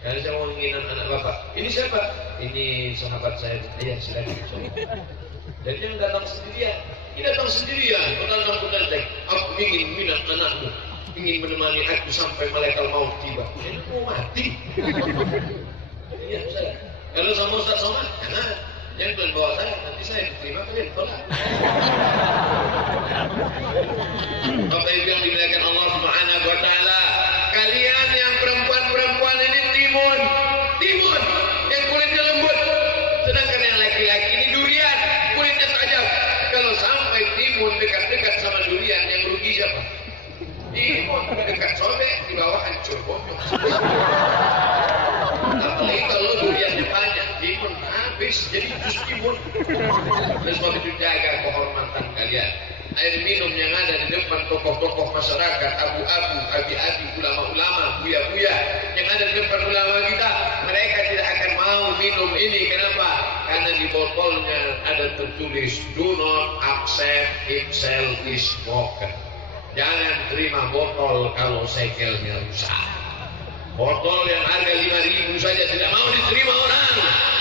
Karena saya mau menginap anak bapak. Ini siapa? Ini sahabat saya. Iya, silakan. Dan dia datang sendirian. Dia datang sendirian. Petang-petang. Aku ingin minat anakmu, ingin menemani aku sampai malaikat maut tiba. Ini mau mati. Iya, saya. Kalau sama Ustaz Somad, jangan. Jangan tuan bawa saya. Nanti saya diterima kalian tolak. Bapak Ibu yang dimuliakan Allah Subhanahu Wa Taala, kalian yang perempuan ini timun, yang kulitnya lembut. Sedangkan yang laki-laki ini durian, kulitnya tajam. Kalau sampai timun dekat-dekat sama durian, yang rugi siapa? Timun dekat sobek, di bawah hancur bonyok. Apalagi kalau duriannya banyak, timun habis jadi jus timun. Oleh sebab itu jaga kehormatan kalian. Air minum yang ada di depan tokoh-tokoh masyarakat, abu-abu, abi-abi, ulama-ulama, buya-buya yang ada di depan ulama kita, mereka tidak akan mau minum ini. Kenapa? Karena di botolnya ada tertulis do not accept if sell is broken. Jangan terima botol kalau segelnya rusak. Botol yang harga 5.000 saja tidak mau diterima orang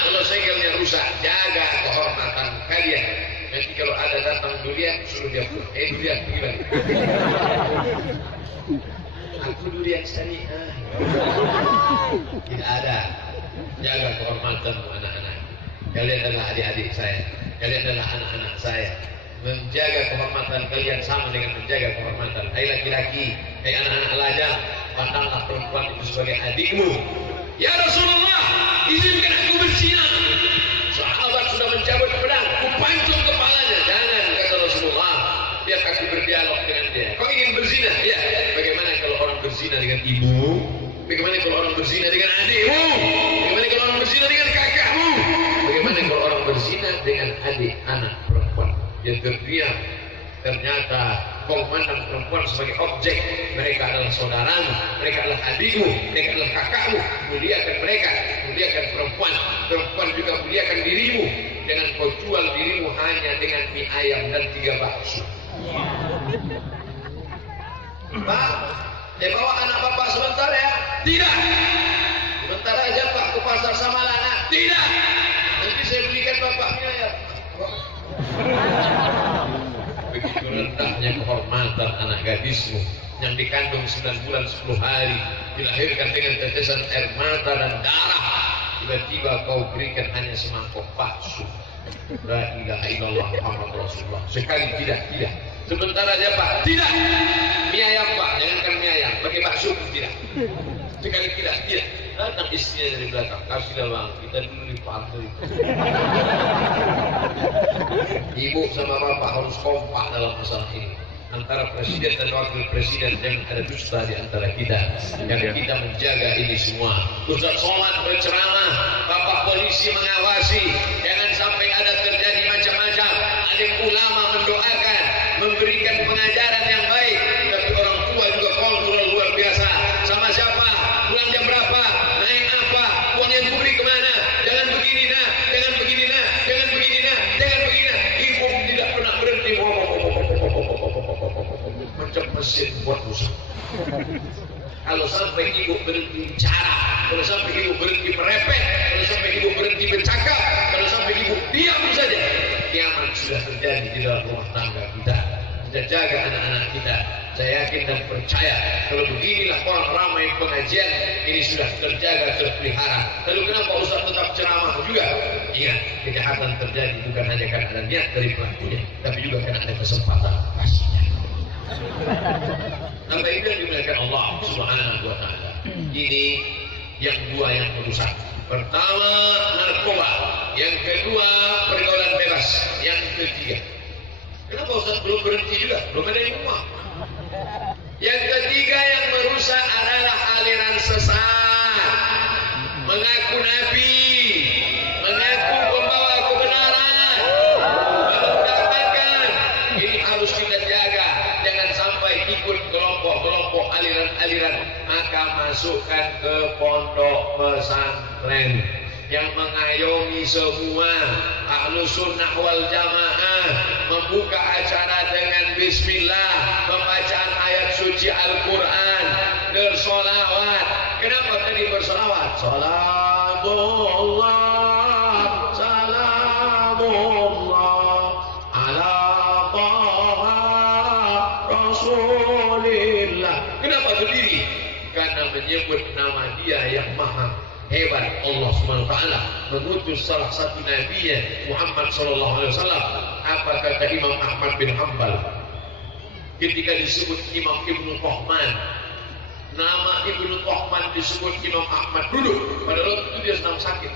kalau segelnya rusak. Jaga kehormatan kalian. Nanti kalau ada datang durian, suruh dia pulang. Durian, gimana? Aku durian syariah. Tidak ada. Jaga kehormatan anak-anak. Kalian adalah adik-adik saya. Kalian adalah anak-anak saya. Menjaga kehormatan kalian sama dengan menjaga kehormatan. Hai laki-laki, hai anak-anak lajang, pandanglah perempuan itu sebagai adikmu. Ya Rasulullah, izinkan aku berzina. Sahabat sudah mencabut pedang, kupancung kepalanya. Jangan, kata Rasulullah. Biar aku berdialog dengan dia. Kau ingin berzina? Ya. Bagaimana kalau orang berzina dengan ibu? Bagaimana kalau orang berzina dengan adikmu? Bagaimana kalau orang berzina dengan kakakmu? Bagaimana kalau orang berzina dengan adik anak perempuan? Yang terdiam, ternyata kau memandang perempuan sebagai objek. Mereka adalah saudaramu, mereka adalah adikmu, mereka adalah kakakmu. Muliakan mereka, muliakan perempuan. Perempuan juga muliakan dirimu. Jangan kau jual dirimu hanya dengan mie ayam dan 3 bakso. Pak, saya bawa anak bapak sebentar ya. Tidak. Sebentar aja Pak ke pasar sama anak. Tidak. Nanti saya belikan bapaknya ya. Begitu rendahnya kehormatan anak gadismu yang dikandung 9 bulan 10 hari, dilahirkan dengan tetesan air mata dan darah, tiba-tiba kau berikan hanya semangkok bakso. La ilaha illallah Muhammad Rasulullah. Sekali tidak. Sebentar aja Pak. Tidak. Mie ayam Pak, jangankan mie ayam, pakai bakso pun tidak. Sekali tidak. Datang istrinya dari belakang, kasihlah Bang, kita dulu di pantai. Ibu sama bapak harus kompak dalam masalah ini. Antara presiden dan wakil presiden, jangan ada dusta di antara kita. Jangan kita menjaga ini semua. Ustaz Somad berceramah, bapak polisi mengawasi, jangan sampai ada terjadi macam-macam. Alim ulama mendoakan, memberikan pengajaran yang baik, tapi orang tua juga kontrol luar biasa. Sama siapa? Pulang jam berapa? Naik apa? Uangnya diberi kemana? Jangan begini nah, jangan begini nah, jangan begini nah, jangan begini nah. Ibu tidak pernah berhenti macam mesin buat rusak. Kalau sampai ibu berhenti bicara, kalau sampai ibu berhenti merepet, kalau sampai ibu berhenti bercakap, kalau sampai ibu diam saja, kiamat sudah terjadi di dalam rumah tangga kita. Kita jaga anak-anak kita. Saya yakin dan percaya kalau beginilah orang ramai pengajian ini sudah terjaga, terpelihara. Lalu kenapa Ustaz tetap ceramah juga? Ingat, kejahatan terjadi bukan hanya karena ada niat dari pelakunya, tapi juga karena ada kesempatan pastinya. Sampai itu yang dimuliakan Allah Subhanahu wa Ta'ala. Ini yang dua yang merusak. Pertama narkoba, yang kedua pergaulan bebas, yang ketiga. Kenapa Ustaz belum berhenti juga? Belum ada yang ngomong. Yang ketiga yang merusak adalah aliran sesat, mengaku nabi, mengaku pembawa kebenaran, mengutamakan. Ini harus kita jaga, jangan sampai ikut kelompok-kelompok aliran-aliran. Maka masukkan ke pondok pesantren yang mengayomi semua Ahlus Sunnah wal Jamaah, membuka acara dengan bismillah, pembacaan ayat suci Al-Quran, bersolawat. Kenapa tadi bersolawat? Salamullah, salamullah ala taha Rasulillah. Kenapa berdiri? Karena menyebut nama Dia yang maha hebat. Allah Subhanahu wa Ta'ala mengutus salah satu nabinya Muhammad sallallahu alaihi wasallam. Apa kata Imam Ahmad bin Hanbal ketika disebut Imam Ibnu Tohman? Nama Ibnu Tohman disebut Imam Ahmad duduk. Pada waktu itu dia sedang sakit,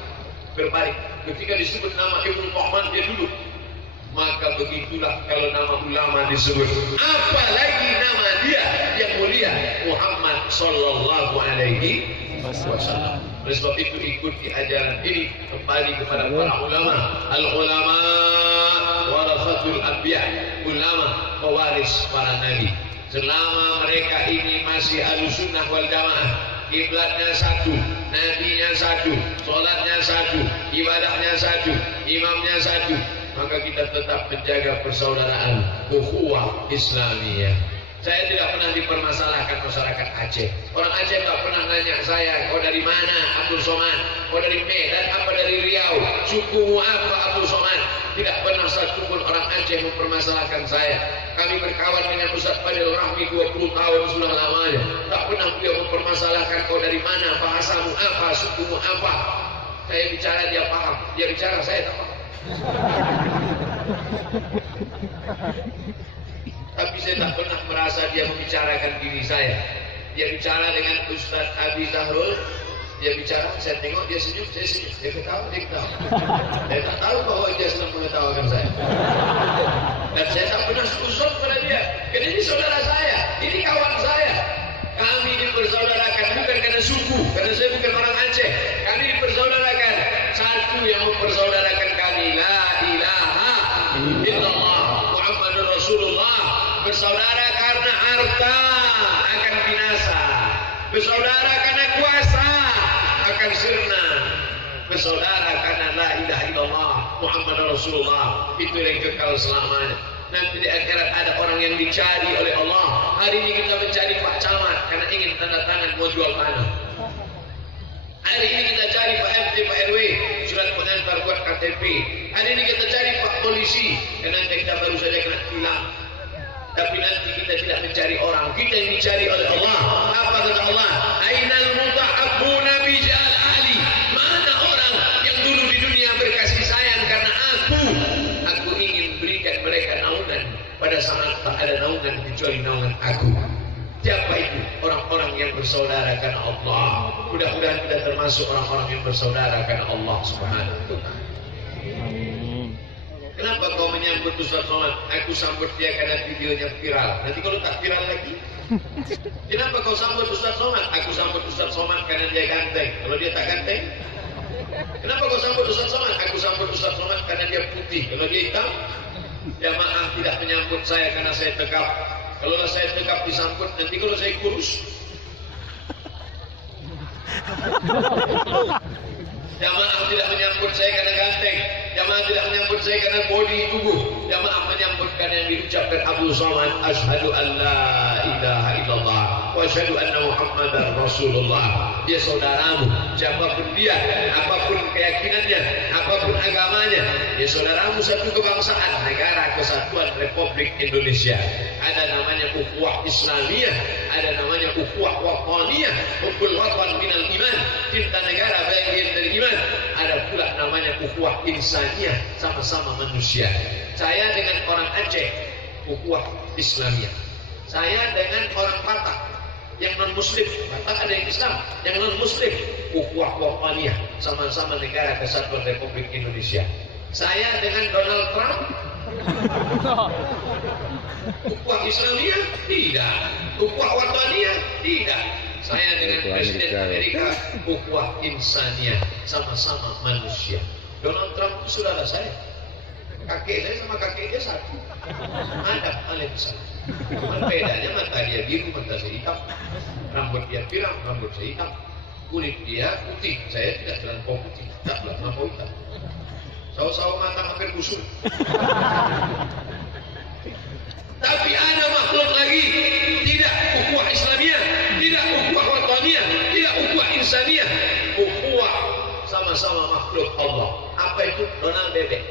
berbalik. Ketika disebut nama Ibnu Tohman dia duduk. Maka begitulah kalau nama ulama disebut, apalagi nama dia yang mulia Muhammad sallallahu alaihi wasallam. Oleh sebab itu ikuti ajaran ini, kembali kepada para ulama. Al-ulama warathatul anbiya, ulama pewaris para nabi. Selama mereka ini masih Ahlussunnah wal Jamaah, kiblatnya satu, nabinya satu, salatnya satu, ibadahnya satu, imamnya satu, maka kita tetap menjaga persaudaraan, ukhuwah Islamiyah. Saya tidak pernah dipermasalahkan masyarakat Aceh. Orang Aceh tak pernah nanya saya, kau dari mana Abdul Somad? Kau dari Medan apa dari Riau? Sukumu apa Abdul Somad? Tidak pernah satupun orang Aceh mempermasalahkan saya. Kami berkawan dengan Ustaz Fadil Rahmi 20 tahun sudah lamanya. Tak pernah beliau mempermasalahkan kau dari mana, bahasamu apa, sukumu apa. Saya bicara dia paham, dia bicara saya tak paham. Tapi saya tak pernah merasa dia membicarakan diri saya. Dia bicara dengan Ustaz Abi Zahrul, dia bicara, saya tengok dia senyum, saya senyum. Dia ketawa, dia ketawa. Saya tak tahu bahwa dia sedang mengetawakan saya. Dan saya tak pernah susut pada dia. Karena ini saudara saya, ini kawan saya. Kami dipersaudarakan bukan karena suku, karena saya bukan orang Aceh. Kami dipersaudarakan, satu yang mempersaudarakan kami, la ilaha illallah Muhammadur Rasulullah Bersaudara karena harta akan binasa. Bersaudara karena kuasa akan sirna. Bersaudara karena la ilaha illallah Muhammad Rasulullah, itu yang kekal selamanya. Nanti di akhirat ada orang yang dicari oleh Allah. Hari ini kita mencari Pak Camat karena ingin tanda tangan mau jual tanah. Hari ini kita cari Pak RT, Pak RW, surat pengantar buat KTP. Hari ini kita cari Pak Polisi, karena kita baru saja kena tilang. Tapi nanti kita tidak mencari orang, kita yang dicari oleh Allah. Apa kata Allah? Ainal muta'abbuna bijal ali. Mana orang yang dulu di dunia berkasih sayang karena aku ingin berikan mereka naungan pada saat tak ada naungan kecuali naungan aku. Siapa itu? Orang-orang yang bersaudara karena Allah. Mudah-mudahan kita termasuk orang-orang yang bersaudara karena Allah Subhanahu wa taala. Kenapa kau menyambut Ustaz Somad? Aku sambut dia karena videonya viral. Nanti kalau tak viral lagi, kenapa kau sambut Ustaz Somad? Aku sambut Ustaz Somad karena dia ganteng. Kalau dia tak ganteng, kenapa kau sambut Ustaz Somad? Aku sambut Ustaz Somad karena dia putih. Kalau dia hitam, jamaah tidak menyambut saya karena saya tegap. Kalau saya tegap disambut, nanti kalau saya kurus, jamaah tidak menyambut saya karena ganteng. Jamaah tidak menyambut saya karena body tubuh. Jamaah menyambut karena yang diucapkan Abu Somad, asyhadu an la ilaha illallah wa asyhadu anna Muhammadar Rasulullah. Dia saudaramu, siapapun dia, apapun keyakinannya, apapun agamanya, dia saudaramu satu kebangsaan, negara kesatuan Republik Indonesia. Ada namanya ukhuwah Islamiyah, ada namanya ukhuwah wataniyah, hubul watan minal iman, cinta negara bagian dari iman. Ada pula namanya ukhuwah insaniyah, sama-sama manusia. Saya dengan orang Aceh, ukhuwah Islamiyah. Saya dengan orang Batak yang non muslim, Batak ada yang Islam, yang non muslim, ukhuwah wataniyah, sama-sama negara kesatuan Republik Indonesia. Saya dengan Donald Trump, ukhuwah Islamiyah tidak, ukhuwah wataniyah tidak. Saya dengan Presiden Amerika, ukhuwah insaniyah, sama-sama manusia. Donald Trump itu saudara saya. Kakek saya sama kakek dia satu. Adam alaihissalam. Cuma bedanya mata dia biru, mata saya hitam. Rambut dia pirang, rambut saya hitam. Kulit dia putih, saya tidak terlampau putih, tidak terlampau hitam. Sawo-sawo mata hampir busuk. Tapi ada makhluk lagi, tidak ukhuwah Islamiyah, tidak ukhuwah wataniyah, tidak ukhuwah insaniyah, ukhuwah sama-sama makhluk Allah. Apa itu? Donald Bebek.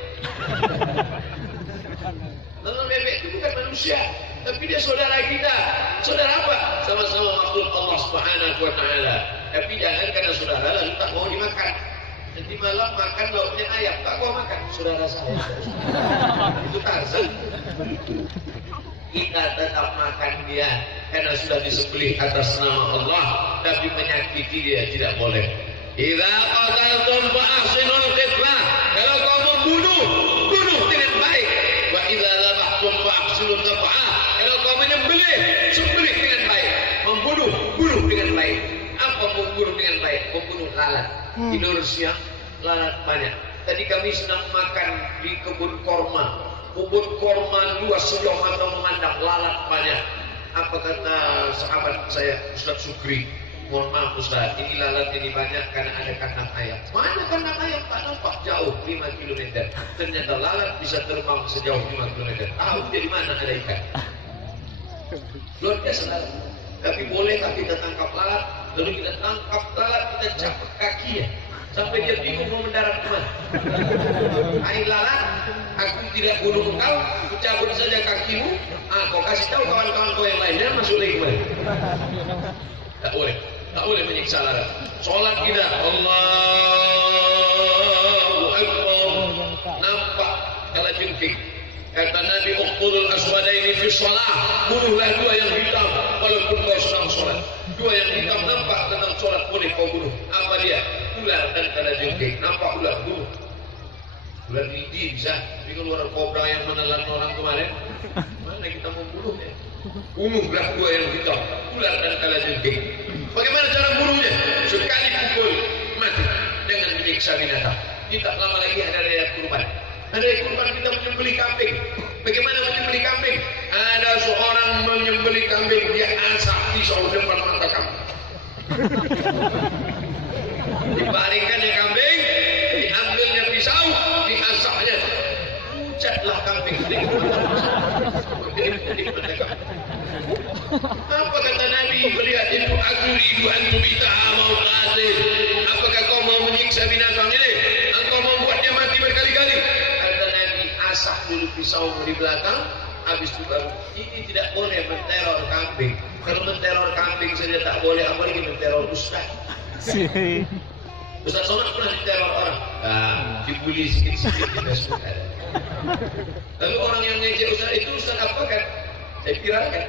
Donald Bebek itu bukan manusia, tapi dia saudara kita. Saudara apa? Sama-sama makhluk Allah Subhanahu wa taala. Tapi jangan karena saudara lalu tak mau dimakan. Nanti malam makan lauknya ayam, tak mau makan. Saudara saya. Itu Tarzan. Kita tetap makan dia karena sudah disembelih atas nama Allah, tapi menyakiti dia tidak boleh. Idza qataltum fa ahsinul qitlah. Kalau kau membunuh, bunuh dengan baik. Wa idza dzabhtum fa ahsinul dzabha. Kalau kau menyembelih, sembelih dengan baik. Membunuh, bunuh dengan baik. Apa membunuh dengan baik? Membunuh lalat. Tidur siang, lalat banyak. Tadi kami sedang makan di kebun korma. Kebun korma luas sejauh mata memandang, lalat banyak. Apa kata sahabat saya Ustaz Sukri? Mohon maaf Ustaz, ini lalat ini banyak karena ada kandang ayam. Mana kandang ayam? Tak nampak, jauh 5 km. Ternyata lalat bisa terbang sejauh 5 km. Tahu dari mana ada ikan? Luar biasa lalat. Tapi bolehkah kita tangkap lalat? Lalu kita tangkap lalat, kita capek kakinya sampai dia bingung mau mendarat kemana. Hai lalat, aku tidak bunuh engkau, aku cabut saja kakimu. Kau kasih tahu kawan-kawan kau yang lainnya masuk lagi kemana. Tak boleh, tak boleh menyiksa lalat. Sholat kita, Allahu Akbar, nampak kala jengking. Kata Nabi, uqtulul aswadaini fi shalah, bunuhlah dua yang hitam walaupun kau sedang sholat. Dua yang hitam nampak tentang sholat boleh kau bunuh. Apa dia? Ular dan kala jengking. Nampak ular, bunuh. Ular gigi bisa, tapi kalau ular kobra yang menelan orang kemarin, mana kita mau bunuhnya? Bunuhlah dua yang hitam, ular dan kala jengking. Bagaimana cara bunuhnya? Sekali pukul mati dengan menyiksa binatang. Tidak lama lagi ada raya kurban. Ada kurban kita menyembelih kambing. Bagaimana menyembelih kambing? Ada seorang membeli kambing, dia asap pisau depan mata kamu. Dibaringkannya kambing, diambilnya pisau, diasapnya. Pucatlah kambing. Apa kata Nabi melihat itu, aku rindu antum bitaha mau qatil. Apakah kau mau menyiksa binatang ini? Engkau mau buatnya mati berkali-kali. Kata Nabi, asap dulu pisau di belakang, habis itu baru. Ini tidak boleh menteror kambing. Kalau menteror kambing saja tak boleh, apalagi menteror ustaz. Ustaz Somad pernah diteror orang. Dibully sikit-sikit di Facebook ada. Lalu orang yang ngejek ustaz itu, ustaz apa kan? Saya viralkan.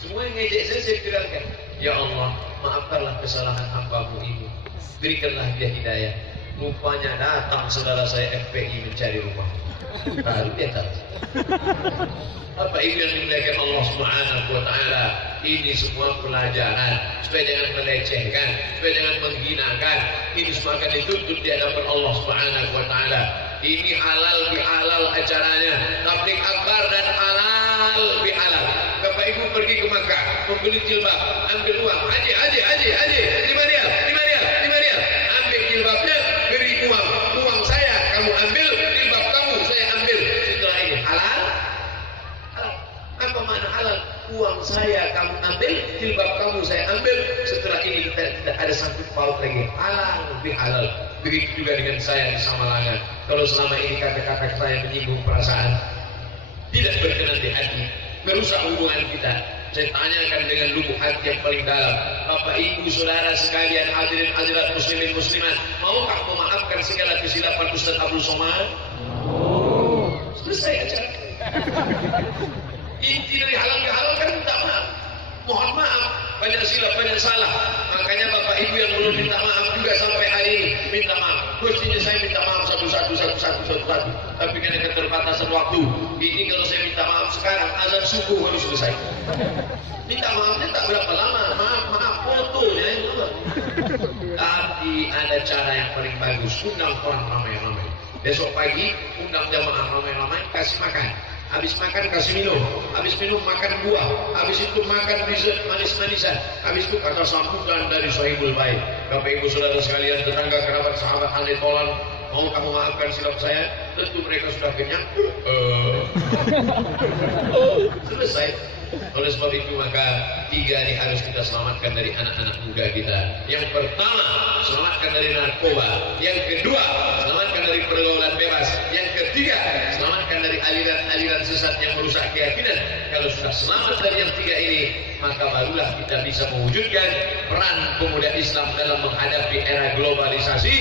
Semua yang ngejek saya viralkan. Ya Allah, maafkanlah kesalahan hamba-Mu ini. Berikanlah dia hidayah. Rupanya datang saudara saya FPI mencari rumah. Baru dia tahu. Apa itu yang dimuliakan Allah Subhanahu wa taala? Ini semua pelajaran supaya jangan melecehkan, supaya jangan menghinakan. Ini semua akan dituntut di hadapan Allah Subhanahu wa taala. Ini halal bihalal acaranya, tabligh akbar dan halal bihalal. Bapak Ibu pergi ke Makkah, membeli jilbab, ambil uang, haji, 5 rial. Ambil jilbabnya, beri uang. Uang saya kamu ambil, jilbab kamu saya ambil. Setelah ini halal. Apa makna halal? Uang saya kamu ambil, jilbab kamu saya ambil. Setelah ini kita tidak ada sangkut paut lagi. Halal bihalal. Begitu juga dengan saya di Samalangan. Kalau selama ini kata-kata saya menyinggung perasaan, tidak berkenan di hati, merusak hubungan kita, saya tanyakan dengan lubuk hati yang paling dalam. Bapak Ibu Saudara sekalian, hadirin hadirat muslimin muslimat, maukah memaafkan segala kesilapan Ustaz Abdul Somad? Selesai acara. Inti dari halal ke halal kan minta maaf. Mohon maaf, banyak silap, banyak salah. Makanya Bapak Ibu yang belum minta maaf juga sampai hari ini minta maaf. Mestinya saya minta maaf satu-satu. Tapi karena keterbatasan waktu, ini kalau saya minta maaf sekarang, azan subuh harus selesai. Minta maafnya tak berapa lama, maaf fotonya yang lama. Tapi ada cara yang paling bagus, undang orang ramai-ramai. Besok pagi undang jamaah ramai-ramai, kasih makan. Habis makan kasih minum, habis minum makan buah, habis itu makan dessert manis-manisan, habis itu kata sambutan dari Sohibul Baik. Bapak Ibu Saudara sekalian, tetangga kerabat sahabat ahli tolong, mau kamu maafkan silap saya? Tentu mereka sudah kenyang. Selesai. Oleh sebab itu maka 3 ini harus kita selamatkan dari anak-anak muda kita. Yang pertama, selamatkan dari narkoba. Yang kedua, selamatkan dari pergaulan bebas. Yang ketiga, selamatkan dari aliran-aliran sesat yang merusak keyakinan. Kalau sudah selamat dari yang 3 ini, maka barulah kita bisa mewujudkan peran pemuda Islam dalam menghadapi era globalisasi.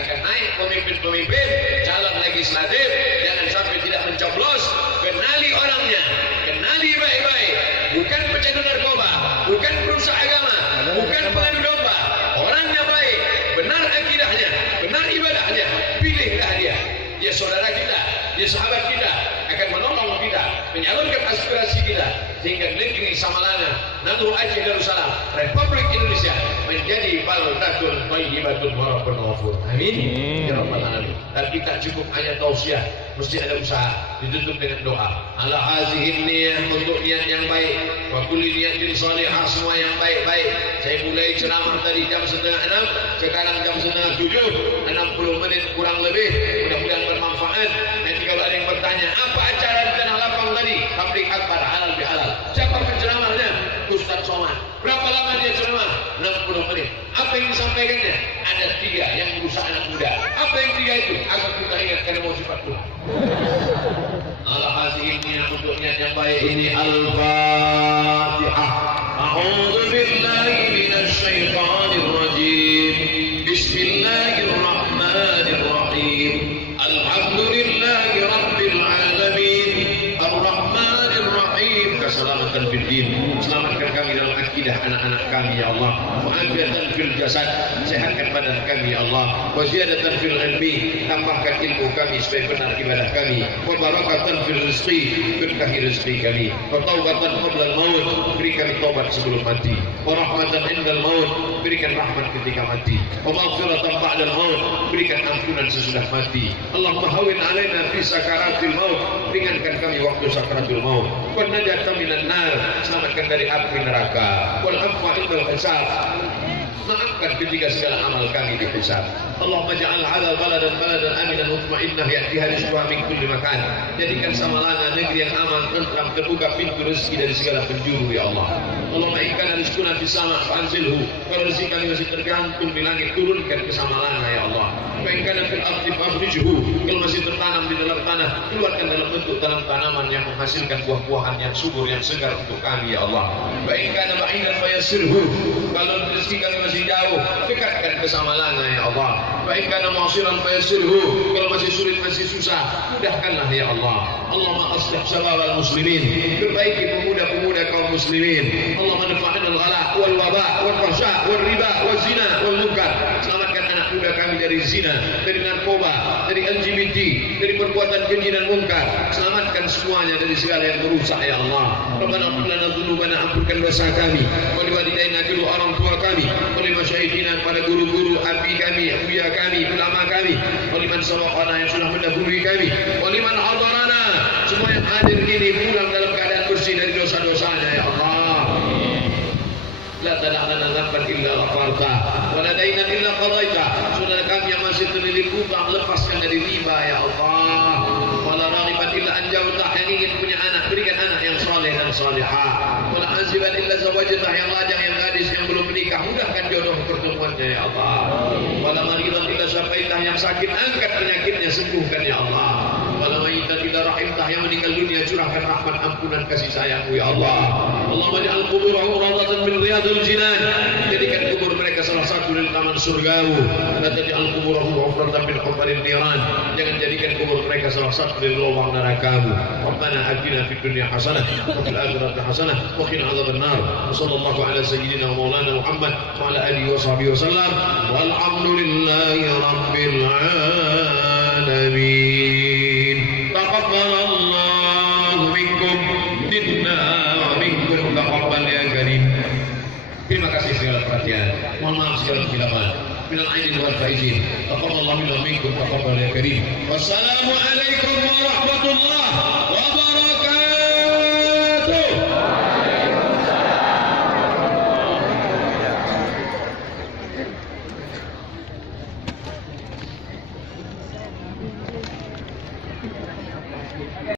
Akan naik pemimpin-pemimpin, calon legislatif, jangan sampai tidak mencoblos. Kenali orangnya, kenali baik-baik. Bukan pecandu narkoba, bukan perusak agama, bukan pengadu domba. Orangnya baik, benar akidahnya, benar ibadahnya. Pilihlah dia. Dia saudara kita, dia sahabat kita, akan menolong kita, menyalurkan aspirasi kita, sehingga negeri Samalangan, Nanggung Aceh Darussalam, Republik Indonesia menjadi baldatun thayyibatun wa rabbun ghafur. Amin. Ya rabbal alamin. Dan kita cukup hanya tausiah, mesti ada usaha, ditutup dengan doa. Ala hazihin niyah, untuk niat yang baik, wa kulli niyatin shalihah, semua yang baik-baik. Saya mulai ceramah tadi jam 5:30, sekarang jam 6:30, 60 menit kurang lebih. Mudah-mudahan bermanfaat. Nanti kalau ada yang bertanya, apa acara di Tanah Lapang tadi? Tabligh akbar halal bihalal. Siapa penceramahnya? Ustaz Somad. Berapa lama dia ceramah? 60 menit. Apa yang disampaikannya? Ada 3 yang merusak anak muda. Apa yang 3 itu? Agar kita ingat karena mau sifat Tuhan. Alhamdulillah, untuk niat yang baik ini. Al-Fatihah. A'udzu billahi minasy syaithanir rajim. Bismillahirrahmanirrahim. Alhamdulillahi rabbil alamin. Ar-Rahmanir Rahim. Keselamatan fil din. Selamatkan kami dalam akidah anak-anak kami ya Allah. Mu'afiyatan fil jasad, sehatkan badan kami ya Allah. Wa ziyadatan fil ilmi, tambahkan ilmu kami supaya benar ibadah kami. Wa barakatan fil rizqi, berkahi rezeki kami. Wa taubatan qabla al-maut, beri kami taubat sebelum mati. Wa rahmatan indal maut, berikan rahmat ketika mati. Wa maghfiratan ba'da al-maut, berikan ampunan sesudah mati. Allahumma hawwin alaina fi sakaratil maut, ringankan kami waktu sakaratul maut. Wa najata minan nar, selamatkan dari api neraka. Wal afwa indal hisab, maafkan ketika segala amal kami dihisab. Allahumma ja'al hadha baladan aminan mutma'innah ya'tiha rizquha min kulli makan. Jadikan Samalana negeri yang aman, tentram, terbuka pintu rezeki dari segala penjuru ya Allah. Allahumma in kana rizquna fis sama' fa'anzilhu. Kalau rezeki kami masih tergantung di langit, turunkan ke Samalana ya Allah. Wa in kana fil ardi fa'akhrijhu. Kalau masih tertanam di dalam tanah, keluarkan dalam bentuk tanam tanaman yang menghasilkan buah-buahan yang subur, yang segar untuk kami ya Allah. Wa in kana ba'idan fayassirhu. Kalau rezeki kami masih jauh, dekatkan ke Samalana ya Allah. Wa in kana ma'siran fayassirhu. Kalau masih sulit, masih susah, mudahkanlah ya Allah. Allahumma aslih sababal muslimin, perbaiki pemuda-pemuda kaum muslimin. Allahumma dafa'na al-ghala wal waba wal fahsya wal riba wal zina wal munkar. Selamatkan anak muda kami dari zina, dari narkoba, dari LGBT, dari perbuatan keji dan munkar. Selamatkan semuanya dari segala yang merusak ya Allah. Rabbana ighfir lana dzunubana, ampunkan dosa kami, wa liwalidayna, kedua orang tua kami, wa limasyayikhina, pada guru-guru, abi kami, buya kami, ulama kami, wa liman sabaqana, yang sudah mendahului kami, wa liman hadarana, semua yang hadir ini pulang dalam keadaan bersih dari dosa-dosanya ya Allah. La tada'lana dzamban illa ghafarta wa la dainan illa qadaita. Saudara kami yang masih terlilit hutang, lepaskan dari riba ya Allah. Wa la raghiban illa anjauta, yang ingin punya anak, berikan anak yang saleh dan salihah. Wa la aziban illa zawajta, yang lajang, yang gadis yang belum menikah, mudahkan jodoh pertemuannya ya Allah. Wa la maridan illa syafaitah, yang sakit angkat penyakitnya, sembuhkan ya Allah. Wa la mayyitan illa rahimtah, yang meninggal dunia curahkan rahmat, ampunan, kasih sayangmu ya Allah. Allahumma ja'al quburahum rawdatan min riyadil jinan, jadikan kubur mereka salah satu dari taman surgamu. La taj'al quburahum hufratan min hufarin niran, jangan jadikan kubur mereka salah satu dari lubang neraka-Mu. Rabbana atina fid dunya hasanah wa fil akhirati hasanah wa qina adzabannar. Sallallahu ala sayyidina wa maulana Muhammad wa ala alihi wa sahbihi wasallam. Walhamdulillahi rabbil alamin. Taqabbalallahu minkum minna wa minkum taqabbal ya karim. Terima kasih segala perhatian. Mohon maaf segala kesilapan. Minal aidin wal faizin. Taqabbalallahu minna wa minkum taqabbal ya karim. Wassalamu alaikum warahmatullahi